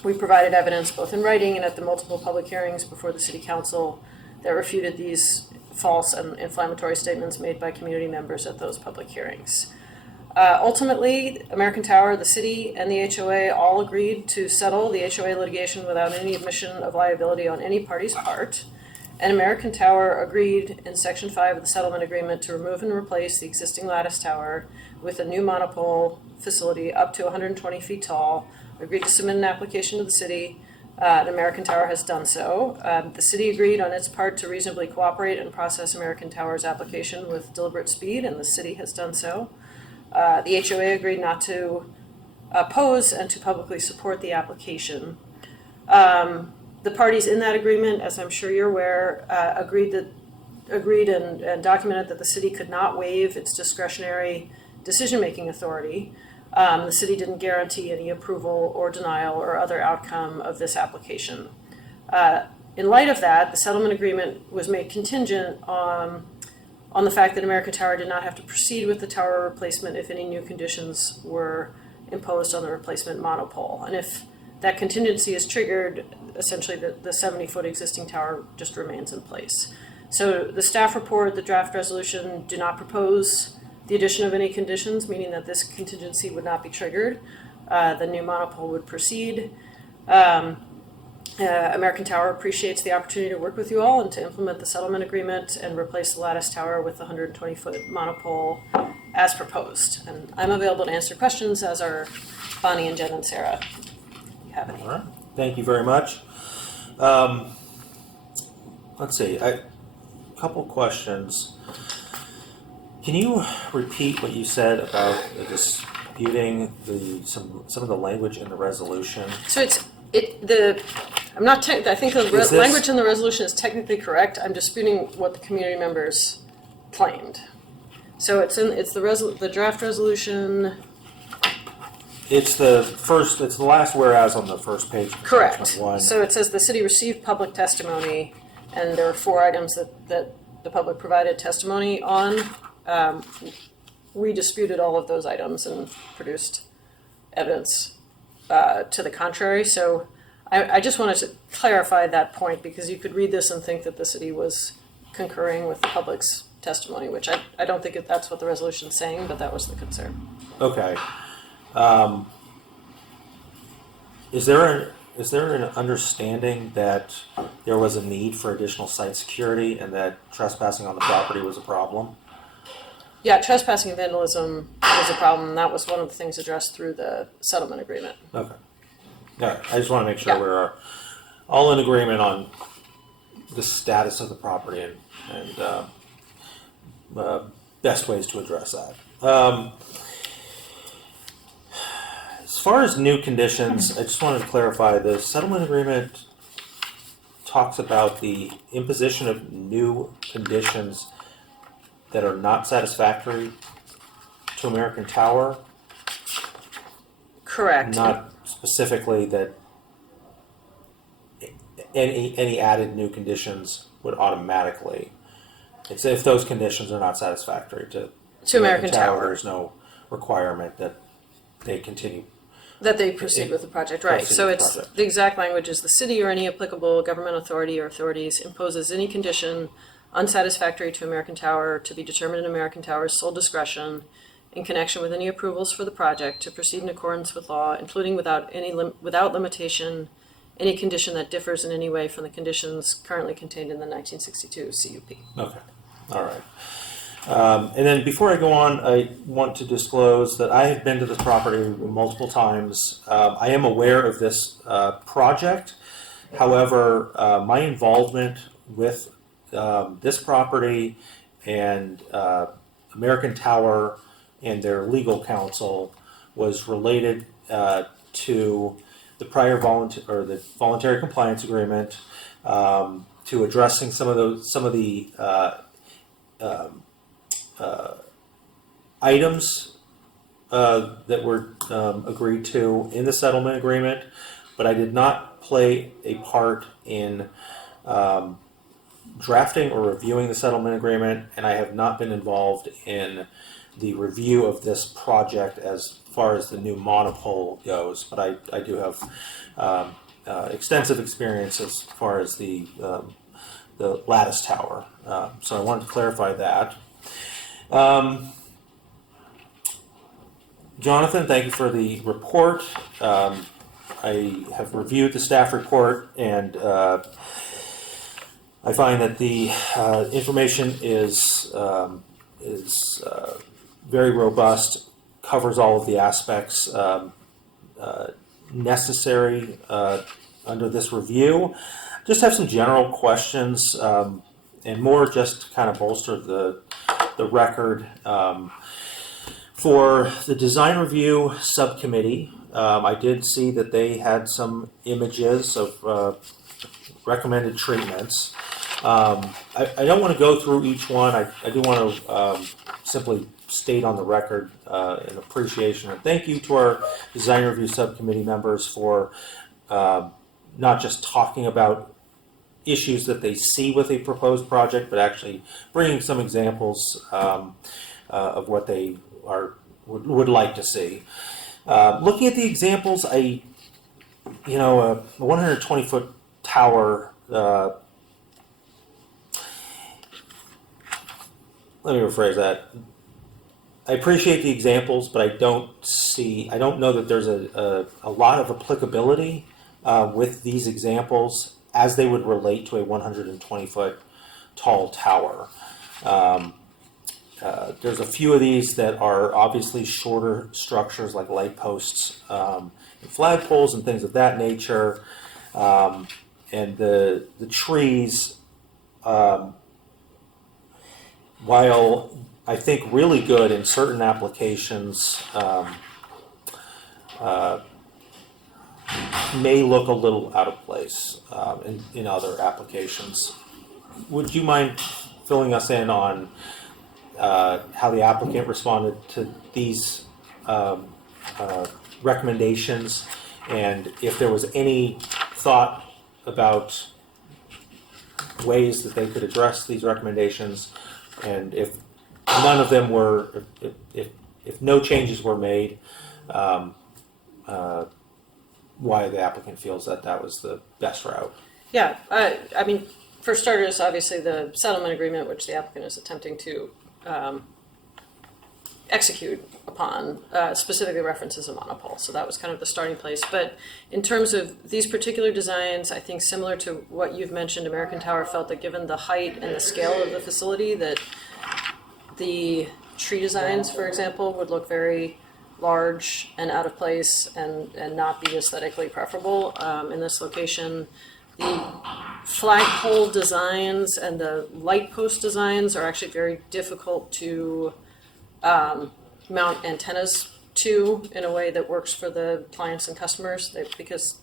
We provided evidence both in writing and at the multiple public hearings before the City Council that refuted these false and inflammatory statements made by community members at those public hearings. Ultimately, American Tower, the city, and the HOA all agreed to settle the HOA litigation without any admission of liability on any party's part. And American Tower agreed in Section 5 of the settlement agreement to remove and replace the existing lattice tower with a new monopole facility up to 120 feet tall, agreed to submit an application to the city. American Tower has done so. The city agreed on its part to reasonably cooperate and process American Tower's application with deliberate speed, and the city has done so. The HOA agreed not to oppose and to publicly support the application. The parties in that agreement, as I'm sure you're aware, agreed and documented that the city could not waive its discretionary decision-making authority. The city didn't guarantee any approval or denial or other outcome of this application. In light of that, the settlement agreement was made contingent on on the fact that American Tower did not have to proceed with the tower replacement if any new conditions were imposed on the replacement monopole. And if that contingency is triggered, essentially the 70-foot existing tower just remains in place. So the staff report, the draft resolution do not propose the addition of any conditions, meaning that this contingency would not be triggered. The new monopole would proceed. American Tower appreciates the opportunity to work with you all and to implement the settlement agreement and replace the lattice tower with the 120-foot monopole as proposed. And I'm available to answer questions, as are Bonnie and Jen and Sarah, if you have any. All right. Thank you very much. Let's see. A couple questions. Can you repeat what you said about disputing some of the language in the resolution? So I think the Is this- language in the resolution is technically correct. I'm disputing what the community members claimed. So it's the draft resolution. It's the last whereas on the first page. of Correct. attachment 1. So it says the city received public testimony, and there are 4 items that the public provided testimony on. We disputed all of those items and produced evidence to the contrary. So I just wanted to clarify that point, because you could read this and think that the city was concurring with the public's testimony, which I don't think that's what the resolution is saying, but that was the concern. Okay. Is there an understanding that there was a need for additional site security and that trespassing on the property was a problem? Yeah, trespassing and vandalism was a problem, and that was one of the things addressed through the settlement agreement. Okay. All right. I just want to make sure Yeah. we're all in agreement on the status of the property and best ways to address that. As far as new conditions, I just wanted to clarify the settlement agreement talks about the imposition of new conditions that are not satisfactory to American Tower, Correct. not specifically that any added new conditions would automatically. It's if those conditions are not satisfactory to American Tower. There's no requirement that they continue. That they proceed with the project, right. Proceed So with the it's, project. the exact language is the city or any applicable government authority or authorities imposes any condition unsatisfactory to American Tower to be determined in American Tower's sole discretion in connection with any approvals for the project to proceed in accordance with law, including without limitation, any condition that differs in any way from the conditions currently contained in the 1962 CUP. Okay, all right. And then before I go on, I want to disclose that I have been to this property multiple times. I am aware of this project. However, my involvement with this property and American Tower and their legal counsel was related to the prior voluntary compliance agreement, to addressing some of the items that were agreed to in the settlement agreement, but I did not play a part in drafting or reviewing the settlement agreement, and I have not been involved in the review of this project as far as the new monopole goes, but I do have extensive experience as far as the lattice tower. So I wanted to clarify that. Jonathan, thank you for the report. I have reviewed the staff report, and I find that the information is very robust, covers all of the aspects necessary under this review. Just have some general questions, and more just to kind of bolster the record. For the design review subcommittee, I did see that they had some images of recommended treatments. I don't want to go through each one. I do want to simply state on the record an appreciation and thank you to our design review subcommittee members for not just talking about issues that they see with a proposed project, but actually bringing some examples of what they would like to see. Looking at the examples, a 120-foot tower. Let me rephrase that. I appreciate the examples, but I don't know that there's a lot of applicability with these examples as they would relate to a 120-foot tall tower. There's a few of these that are obviously shorter structures like light posts and flagpoles and things of that nature. And the trees, while I think really good in certain applications, may look a little out of place in other applications. Would you mind filling us in on how the applicant responded to these recommendations, and if there was any thought about ways that they could address these recommendations, and if none of them were, if no changes were made, why the applicant feels that that was the best route? Yeah, I mean, for starters, obviously the settlement agreement, which the applicant is attempting to execute upon, specifically references a monopole. So that was kind of the starting place. But in terms of these particular designs, I think similar to what you've mentioned, American Tower felt that given the height and the scale of the facility, that the tree designs, for example, would look very large and out of place and not be aesthetically preferable in this location. The flagpole designs and the light post designs are actually very difficult to mount antennas to in a way that works for the clients and customers, because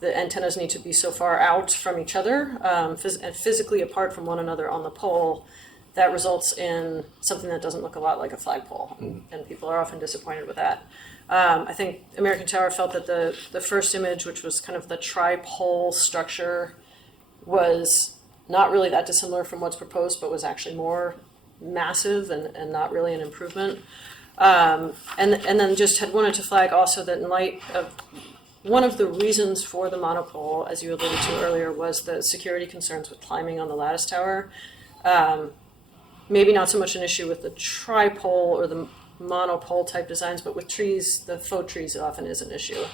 the antennas need to be so far out from each other and physically apart from one another on the pole. That results in something that doesn't look a lot like a flagpole, and people are often disappointed with that. I think American Tower felt that the first image, which was kind of the tripole structure, was not really that dissimilar from what's proposed, but was actually more massive and not really an improvement. And then just had wanted to flag also that in light of one of the reasons for the monopole, as you alluded to earlier, was the security concerns with climbing on the lattice tower. Maybe not so much an issue with the tripole or the monopole type designs, but with trees, the faux trees, it often is an issue.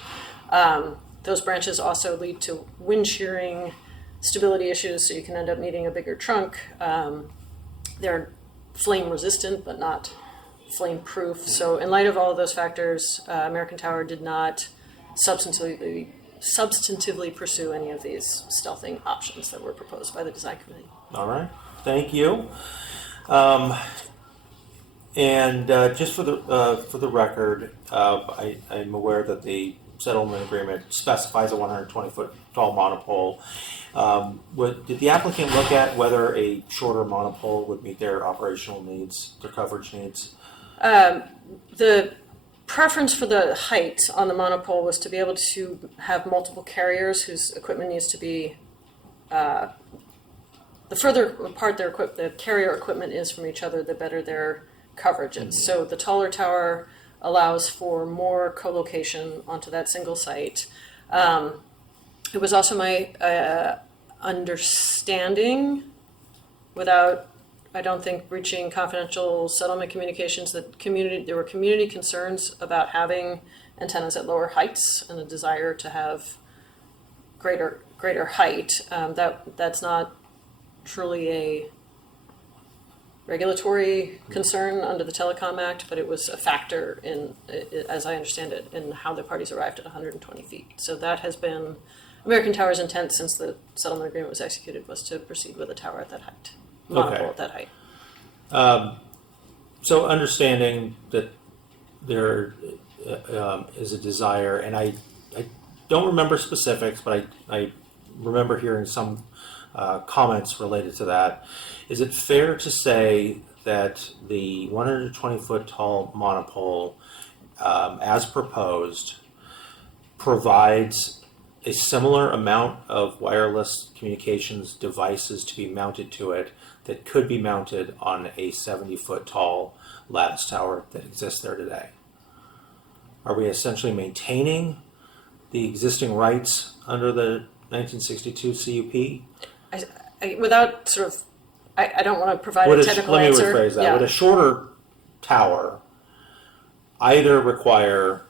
Those branches also lead to wind shearing, stability issues, so you can end up needing a bigger trunk. They're flame resistant, but not flame proof. So in light of all of those factors, American Tower did not substantively pursue any of these stealthing options that were proposed by the design committee. All right, thank you. And just for the record, I'm aware that the settlement agreement specifies a 120-foot tall monopole. Did the applicant look at whether a shorter monopole would meet their operational needs, their coverage needs? The preference for the height on the monopole was to be able to have multiple carriers whose equipment needs to be the further apart the carrier equipment is from each other, the better their coverage is. So the taller tower allows for more co-location onto that single site. It was also my understanding, without, I don't think, breaching confidential settlement communications, that there were community concerns about having antennas at lower heights and a desire to have greater height. That's not truly a regulatory concern under the Telecom Act, but it was a factor in, as I understand it, in how the parties arrived at 120 feet. So that has been American Tower's intent since the settlement agreement was executed, was to proceed with a tower at that height, monopole at that height. So understanding that there is a desire, and I don't remember specifics, but I remember hearing some comments related to that. Is it fair to say that the 120-foot tall monopole, as proposed, provides a similar amount of wireless communications devices to be mounted to it that could be mounted on a 70-foot tall lattice tower that exists there today. Are we essentially maintaining the existing rights under the 1962 CUP? Without sort of, I don't want to provide Would a a- technical let me answer. rephrase that. Yeah. Would a shorter tower either require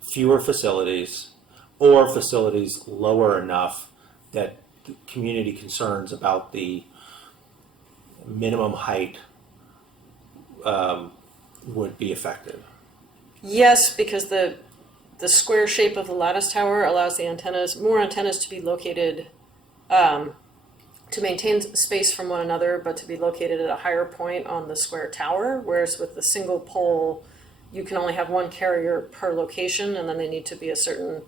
fewer facilities or facilities lower enough that the community concerns about the minimum height would be effective? Yes, because the square shape of the lattice tower allows the more antennas to be located, to maintain space from one another, but to be located at a higher point on the square tower. Whereas with the single pole, you can only have one carrier per location, and then they need to be a certain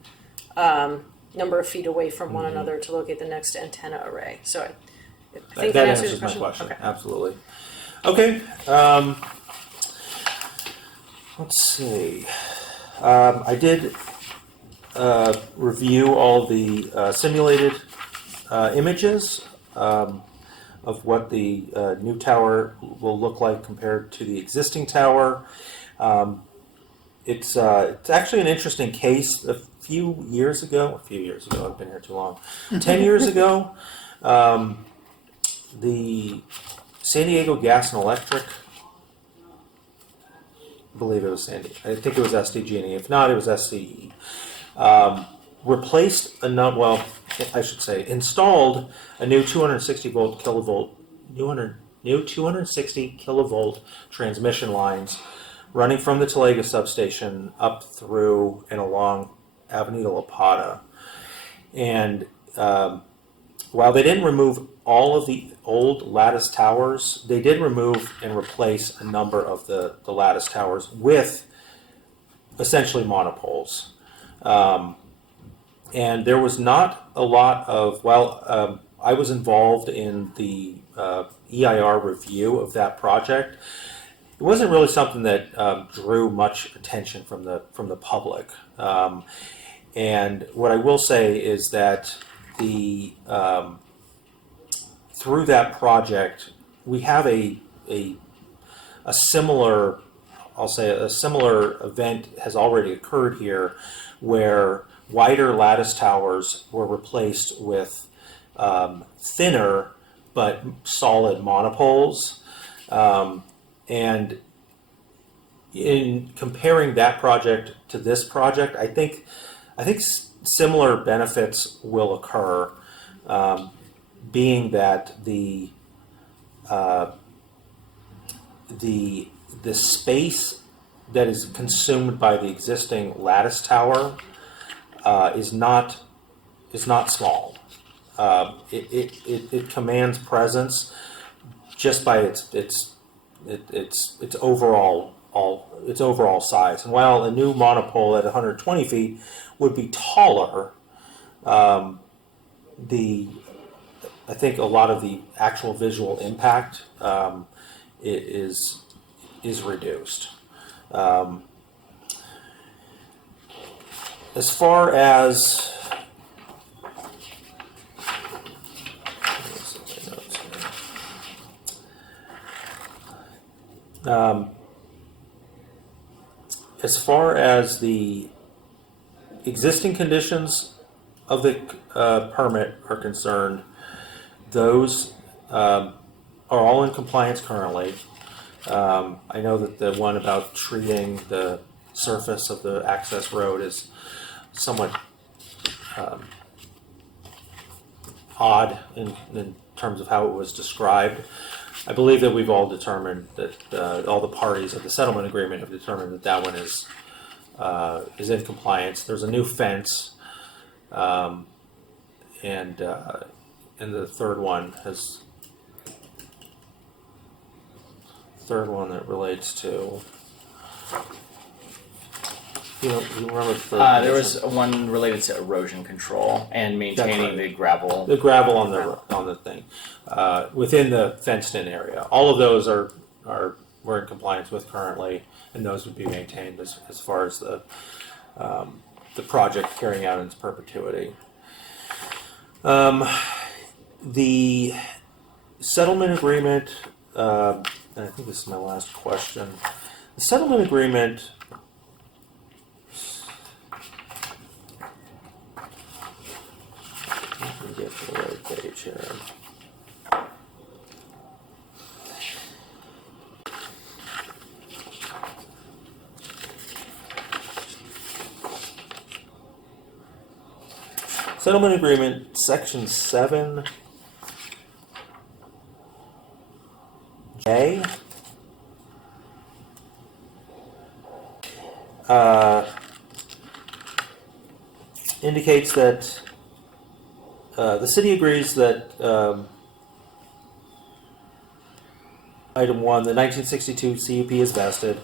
number of feet away from one another to locate the next antenna array. So I think that answers your my question. question. Okay. Absolutely. Okay. Let's see. I did review all the simulated images of what the new tower will look like compared to the existing tower. It's actually an interesting case. A few years ago, I've been here too long, 10 years ago, the San Diego Gas and Electric, I believe it was I think it was SDG&E. If not, it was SCE. Installed a new 260 kilovolt transmission lines running from the Talega substation up through and along Avenida La Plata. And while they didn't remove all of the old lattice towers, they did remove and replace a number of the lattice towers with essentially monopoles. And there was not a lot of, I was involved in the EIR review of that project. It wasn't really something that drew much attention from the public. And what I will say is that through that project, we have a similar, a similar event has already occurred here, where wider lattice towers were replaced with thinner but solid monopoles. And in comparing that project to this project, I think similar benefits will occur, being that the space that is consumed by the existing lattice tower is not small. It commands presence just by its overall size. And while a new monopole at 120 feet would be taller, I think a lot of the actual visual impact is reduced. As far as the existing conditions of the permit are concerned, those are all in compliance currently. I know that the one about treating the surface of the access road is somewhat odd in terms of how it was described. I believe that we've all determined that all the parties of the settlement agreement have determined that that one is in compliance. There's a new fence, and the third one that relates to. You remember the third There condition? was one related to erosion control and maintaining the gravel. The gravel on the thing within the fenced-in area. All of those we're in compliance with currently, and those would be maintained as far as the project carrying out in its perpetuity. The settlement agreement, and I think this is my last question. The settlement agreement. Let me get to the right page here. Settlement agreement, section 7. J. Indicates that the city agrees that item 1, the 1962 CUP is vested.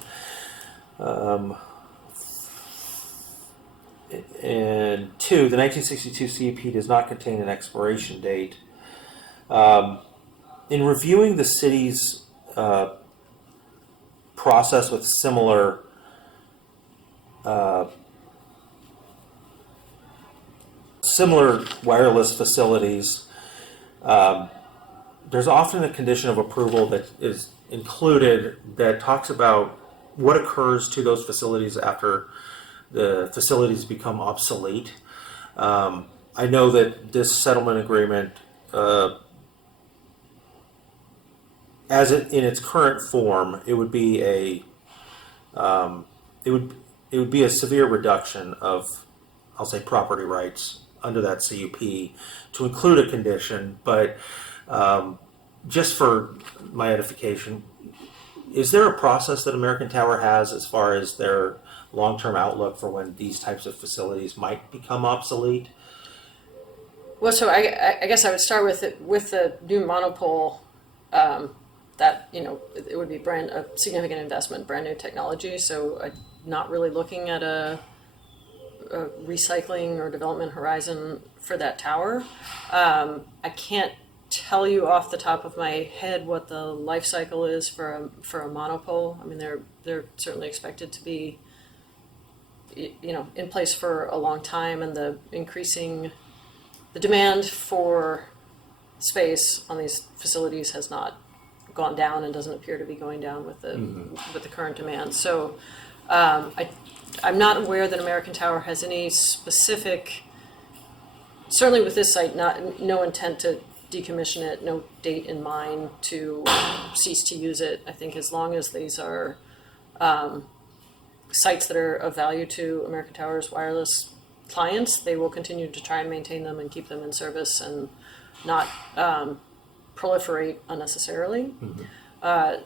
And 2, the 1962 CUP does not contain an expiration date. In reviewing the city's process with similar wireless facilities, there's often a condition of approval that is included that talks about what occurs to those facilities after the facilities become obsolete. I know that this settlement agreement, as it in its current form, it would be a severe reduction of, I'll say, property rights under that CUP to include a condition. But just for my edification, is there a process that American Tower has as far as their long-term outlook for when these types of facilities might become obsolete? Well, so I guess I would start with the new monopole. That it would be a significant investment, brand new technology. So I'm not really looking at a recycling or development horizon for that tower. I can't tell you off the top of my head what the life cycle is for a monopole. I mean, they're certainly expected to be in place for a long time, and the demand for space on these facilities has not gone down and doesn't appear to be going down with the current demand. So I'm not aware that American Tower has any specific, certainly with this site, no intent to decommission it, no date in mind to cease to use it. I think as long as these are sites that are of value to American Tower's wireless clients, they will continue to try and maintain them and keep them in service and not proliferate unnecessarily. And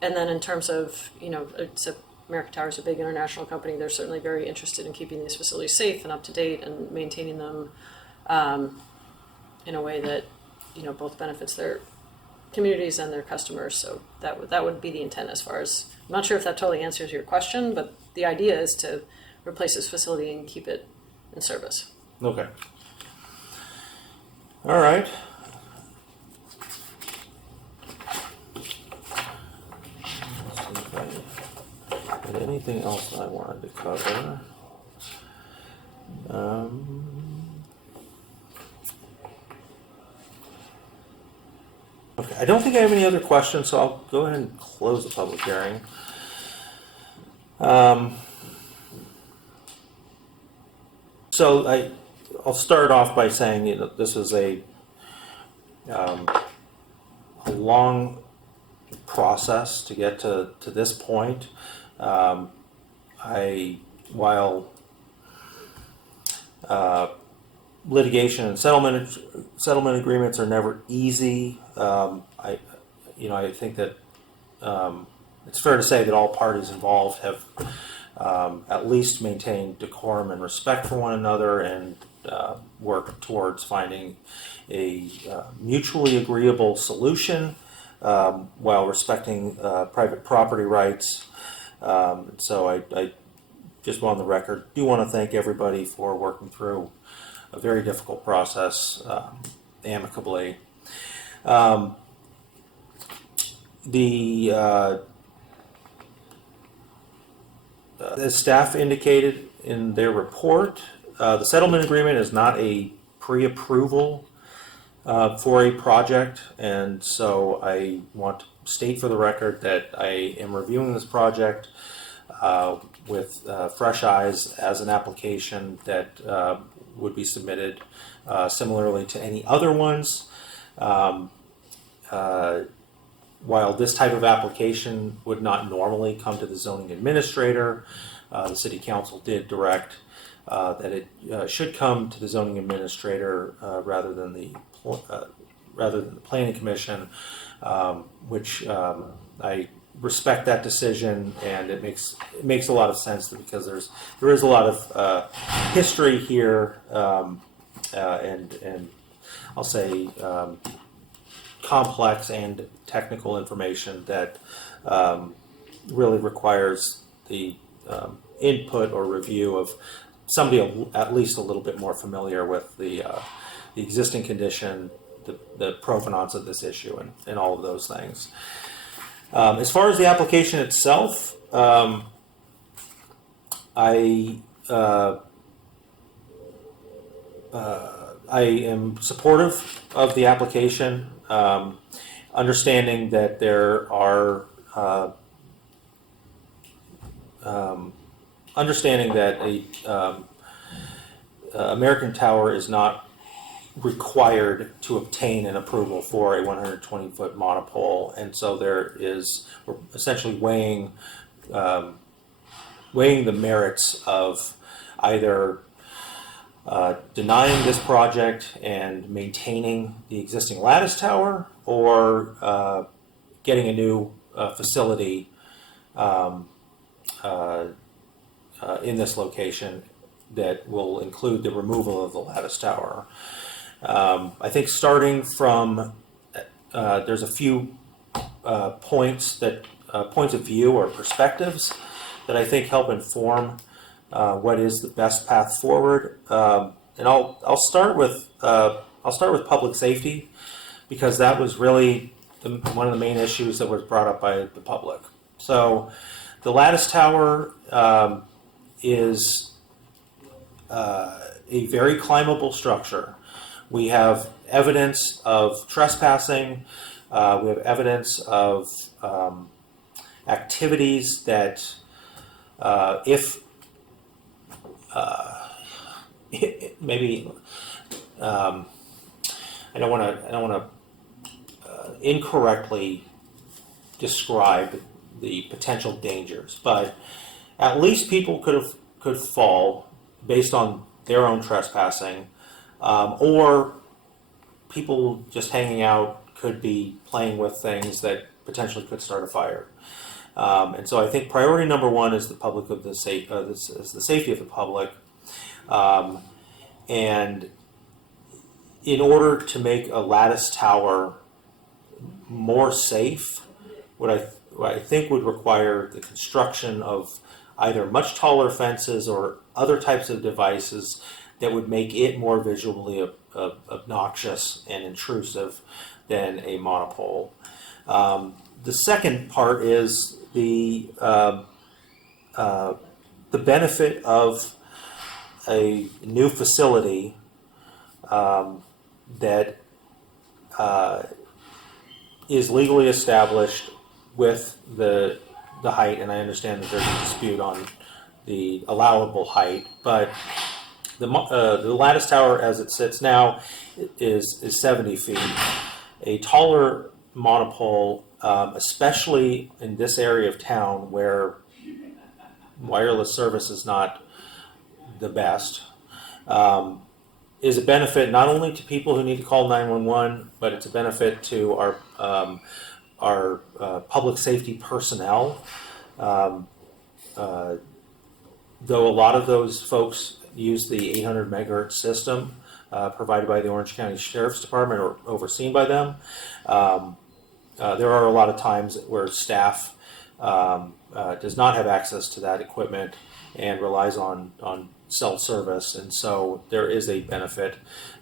then in terms of, American Tower is a big international company. They're certainly very interested in keeping these facilities safe and up to date and maintaining them in a way that, both benefits their communities and their customers. So that would be the intent as far as, I'm not sure if that totally answers your question, but the idea is to replace this facility and keep it in service. Okay. All right. Had anything else that I wanted to cover? Okay, I don't think I have any other questions, so I'll go ahead and close the public hearing. So I'll start off by saying, this is a long process to get to this point. While litigation and settlement agreements are never easy, I think that it's fair to say that all parties involved have at least maintained decorum and respect for one another and work towards finding a mutually agreeable solution while respecting private property rights. So I just on the record do want to thank everybody for working through a very difficult process amicably. As staff indicated in their report, the settlement agreement is not a pre-approval for a project, and so I want to state for the record that I am reviewing this project with fresh eyes as an application that would be submitted similarly to any other ones. While this type of application would not normally come to the zoning administrator, the city council did direct that it should come to the zoning administrator rather than the planning commission, which I respect that decision, and it makes a lot of sense because there is a lot of history here, and I'll say complex and technical information that really requires the input or review of somebody at least a little bit more familiar with the existing condition, the provenance of this issue, and all of those things. As far as the application itself, I am supportive of the application, understanding that there are understanding that American Tower is not required to obtain an approval for a 120-foot monopole, and so we're essentially weighing the merits of either denying this project and maintaining the existing lattice tower, or getting a new facility in this location that will include the removal of the lattice tower. I think starting from there's a few points of view or perspectives that I think help inform what is the best path forward. And I'll start with public safety, because that was really one of the main issues that was brought up by the public. So the lattice tower is a very climbable structure. We have evidence of trespassing. We have evidence of activities that, maybe I don't want to incorrectly describe the potential dangers, but at least people could fall based on their own trespassing, or people just hanging out could be playing with things that potentially could start a fire. And so I think priority number one is the safety of the public. And in order to make a lattice tower more safe, what I think would require the construction of either much taller fences or other types of devices that would make it more visually obnoxious and intrusive than a monopole. The second part is the benefit of a new facility that is legally established with the height, and I understand that there's a dispute on the allowable height, but the lattice tower as it sits now is 70 feet. A taller monopole, especially in this area of town where wireless service is not the best, is a benefit not only to people who need to call 911, but it's a benefit to our public safety personnel. Though a lot of those folks use the 800 megahertz system provided by the Orange County Sheriff's Department or overseen by them, there are a lot of times where staff does not have access to that equipment and relies on cell service, and so there is a benefit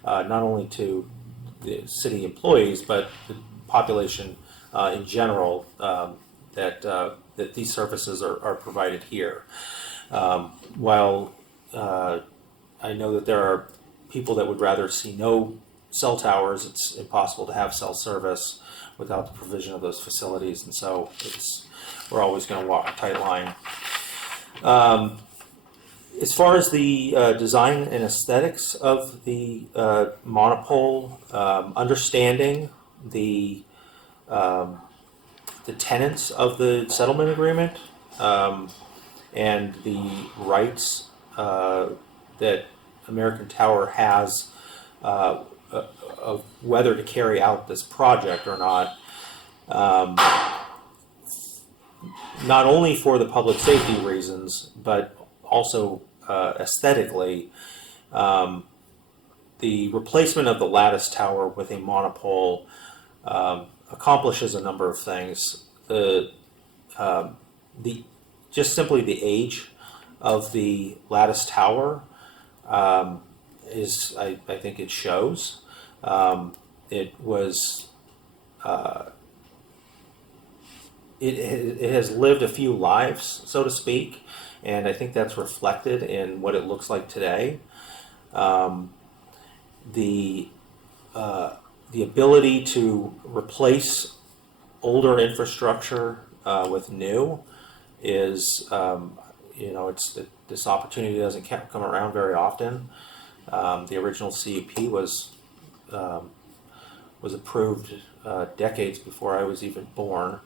not only to the city employees but the population in general that these services are provided here. While I know that there are people that would rather see no cell towers, it's impossible to have cell service without the provision of those facilities, and so we're always going to walk a tight line. As far as the design and aesthetics of the monopole, understanding the tenets of the settlement agreement and the rights that American Tower has of whether to carry out this project or not, not only for the public safety reasons, but also aesthetically. The replacement of the lattice tower with a monopole accomplishes a number of things. Just simply the age of the lattice tower is, I think it shows. It was, it has lived a few lives, so to speak, and I think that's reflected in what it looks like today. The ability to replace older infrastructure with new is, this opportunity doesn't come around very often. The original CUP was approved decades before I was even born.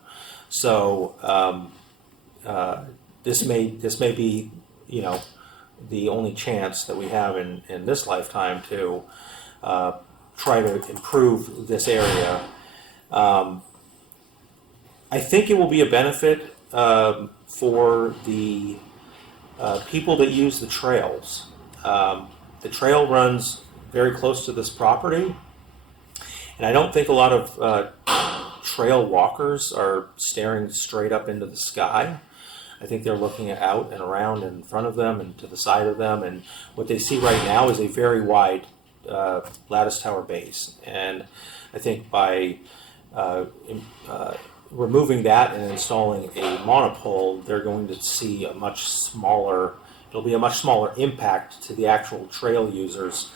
So this may be, the only chance that we have in this lifetime to try to improve this area. I think it will be a benefit for the people that use the trails. The trail runs very close to this property, and I don't think a lot of trail walkers are staring straight up into the sky. I think they're looking out and around in front of them and to the side of them, and what they see right now is a very wide lattice tower base. And I think by removing that and installing a monopole, they're going to see it'll be a much smaller impact to the actual trail users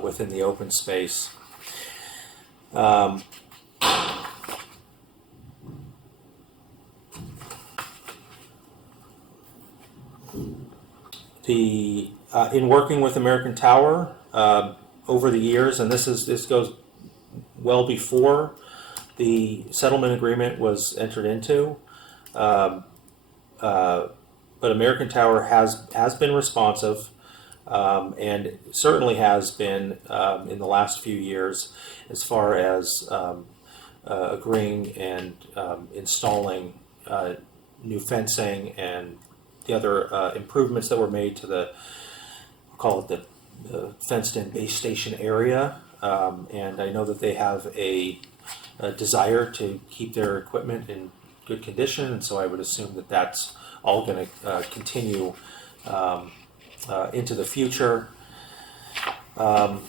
within the open space. In working with American Tower over the years, and this goes well before the settlement agreement was entered into, but American Tower has been responsive, and certainly has been in the last few years as far as agreeing and installing new fencing and the other improvements that were made to the fenced-in base station area. And I know that they have a desire to keep their equipment in good condition, and so I would assume that that's all going to continue into the future. Let's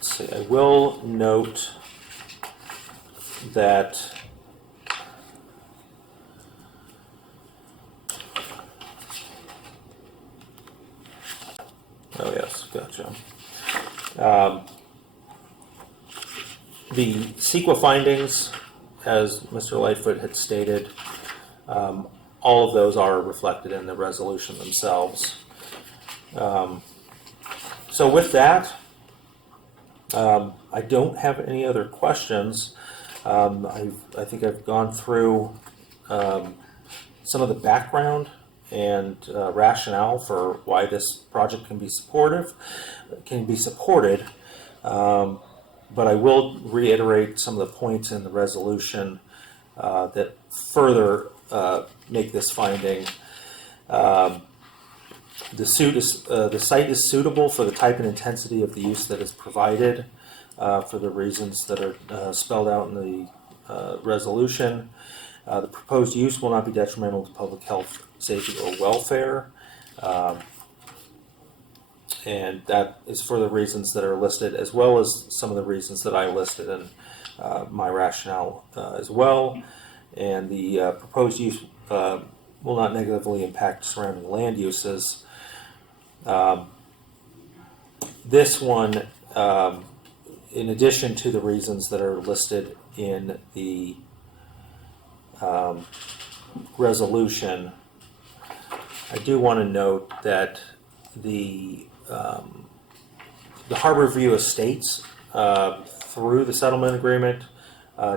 see, I will note that oh yes, gotcha. The CEQA findings, as Mr. Lightfoot had stated, all of those are reflected in the resolution themselves. So with that, I don't have any other questions. I think I've gone through some of the background and rationale for why this project can be supported. But I will reiterate some of the points in the resolution that further make this finding. The site is suitable for the type and intensity of the use that is provided for the reasons that are spelled out in the resolution. The proposed use will not be detrimental to public health, safety, or welfare. And that is for the reasons that are listed, as well as some of the reasons that I listed in my rationale as well. And the proposed use will not negatively impact surrounding land uses. This one, in addition to the reasons that are listed in the resolution, I do want to note that the Harborview Estates, through the settlement agreement,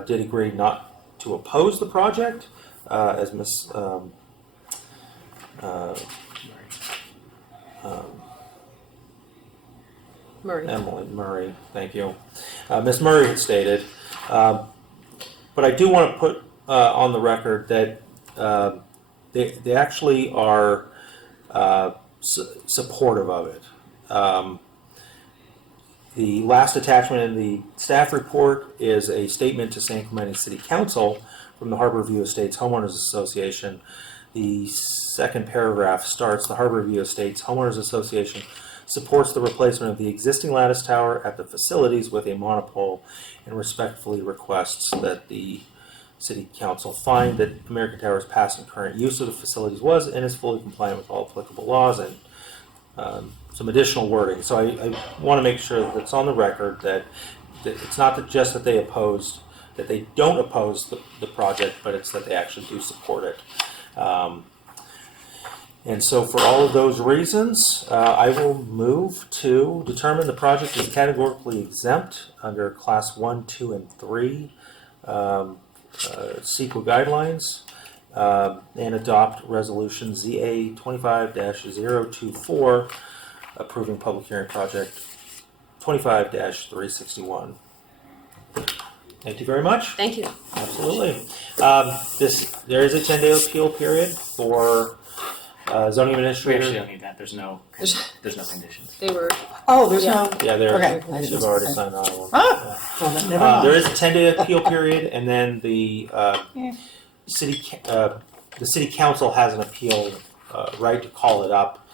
did agree not to oppose the project, as Ms. Murray. Emily Murray, thank you. Ms. Murray had stated, but I do want to put on the record that they actually are supportive of it. The last attachment in the staff report is a statement to San Clemente City Council from the Harborview Estates Homeowners Association. The second paragraph starts, the Harborview Estates Homeowners Association supports the replacement of the existing lattice tower at the facilities with a monopole and respectfully requests that the City Council find that American Tower's past and current use of the facilities was and is fully compliant with all applicable laws, and some additional wording. So I want to make sure that it's on the record that it's not just that they opposed, that they don't oppose the project, but it's that they actually do support it. And so for all of those reasons, I will move to determine the project is categorically exempt under Class 1, 2, and 3 CEQA guidelines, and adopt Resolution ZA 25-024 approving public hearing project 25-361. Thank you very much. Thank you. Absolutely. There is a 10-day appeal period for zoning We administrator. actually don't need that. There's no conditions. They were, Oh, there's Yeah. no, Yeah, they're, Okay. they've already signed on one. Ah! well, then never mind. There is a 10-day appeal period, and then the city council has an appeal right to call it up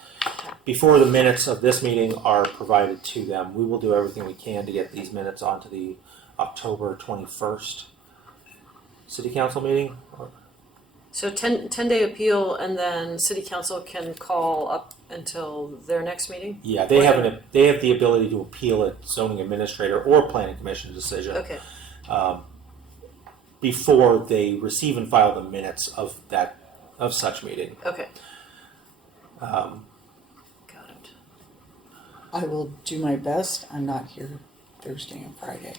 before the minutes of this meeting are provided to them. We will do everything we can to get these minutes onto the October 21st city council meeting. so 10-day appeal, and then city council can call up until their next meeting? Yeah, they have the ability to appeal a zoning administrator or planning commission decision. Okay, Before they receive and file the minutes of such meeting. okay, Um, got it. I will do my best. I'm not here Thursday and Friday.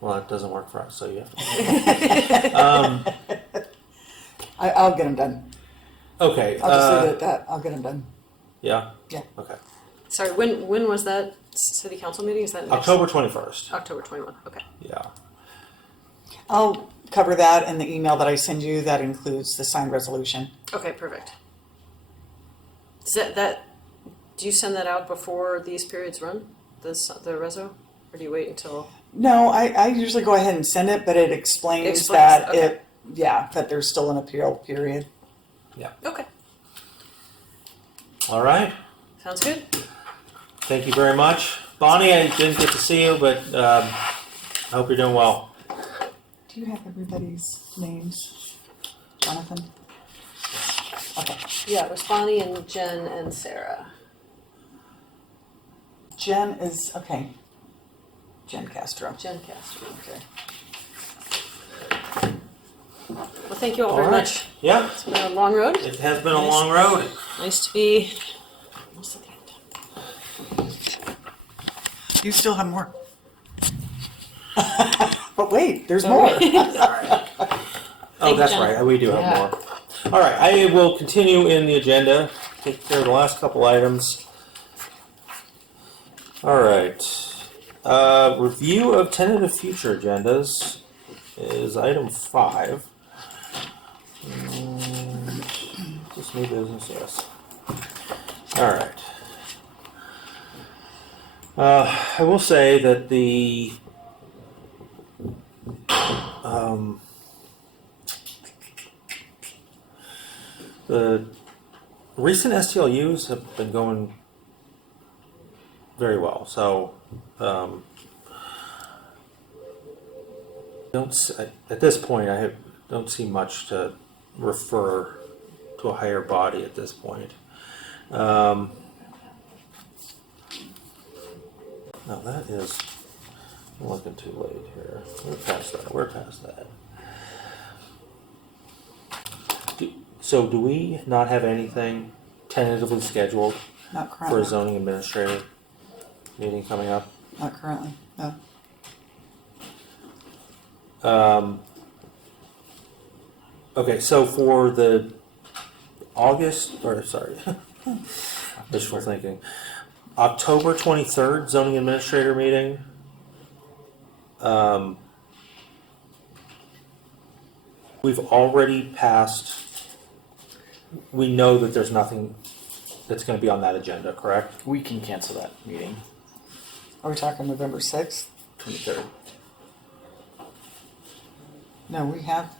well, that doesn't work for us, so you have to. I'll get them done. Okay. I'll just leave it at that. I'll get them done. Yeah. Yeah. Okay. Sorry, when was that city council meeting? Is that next? October 21st. October 21, okay. Yeah. I'll cover that in the email that I send you. That includes the signed resolution. Okay, perfect. Does that, do you send that out before these periods run, the reso? Or do you wait until? No, I usually go ahead and send it, but it explains that okay. that there's still an appeal period. Okay, All right. sounds good. Thank you very much. Bonnie, I didn't get to see you, but I hope you're doing well. Do you have everybody's names, Jonathan? Okay. Yeah, it was Bonnie and Jen and Sarah. Jen is, okay. Jen Castro. Jen Castro. Okay. Well, thank you all very right. much. Yeah, It's been a long road. it has been a long road. Nice to be almost at the end. You still have more. But wait, there's more. Oh, Thank you, that's Jen. right. We do have more. All right. I will continue in the agenda. Take care of the last couple items. All right. Review of tentative future agendas is item 5. And just new business, yes. All right. I will say that the recent STLUs have been going very well. So at this point, don't see much to refer to a higher body at this point. No, that is, I'm looking too late here. We're past that. So do we not have anything tentatively scheduled Not for a currently, zoning administrator meeting coming up? not currently, no. Okay, so for the wishful thinking, October 23rd zoning administrator meeting. We've already passed, we know that there's nothing that's going to be on that agenda, correct? We can cancel that meeting. Are we talking November 6th? 23rd. No, we have,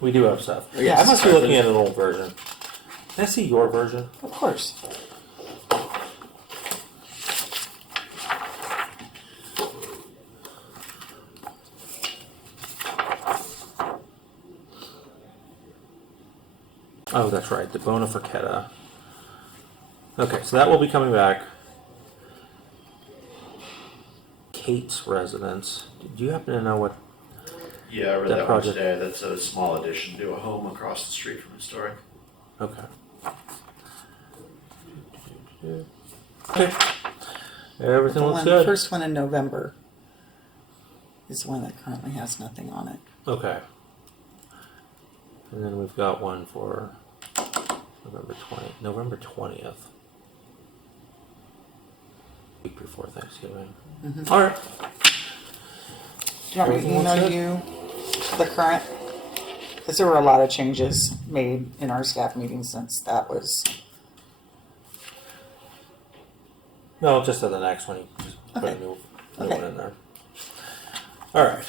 We do have stuff. Yeah, I must be looking at an old version. Can I see your version? of course. Oh, that's right, the Bona Forchetta. Okay, so that will be coming back. Kate's residence. Do you happen to know what? Yeah, I read That that one project. today. That's a small addition to a home across the street from Historic. Okay. Okay. Everything The looks one, good. first one in November is the one that currently has nothing on it. Okay. And then we've got one for November 20th. Week before Thanksgiving. All right. Do you want me to Everything looks email good? you the current? Because there were a lot of changes made in our staff meeting since that was, No, just at the next one. You just put a Okay. new Okay. one in there. All right.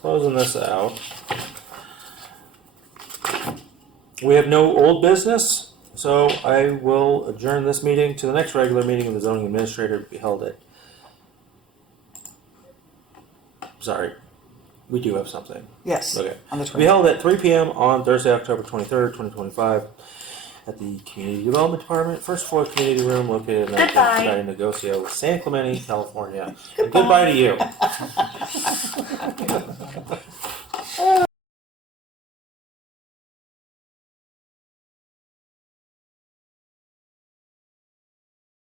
Closing this out. We have no old business, so I will adjourn this meeting to the next regular meeting of the zoning administrator to be held at. Sorry, we do have something. yes, Okay. on the To be 20th. held at 3 p.m. on Thursday, October 23rd, 2025, at the Community Development Department, first floor community room located in Goodbye. Negocio, San Clemente, California. And goodbye to you.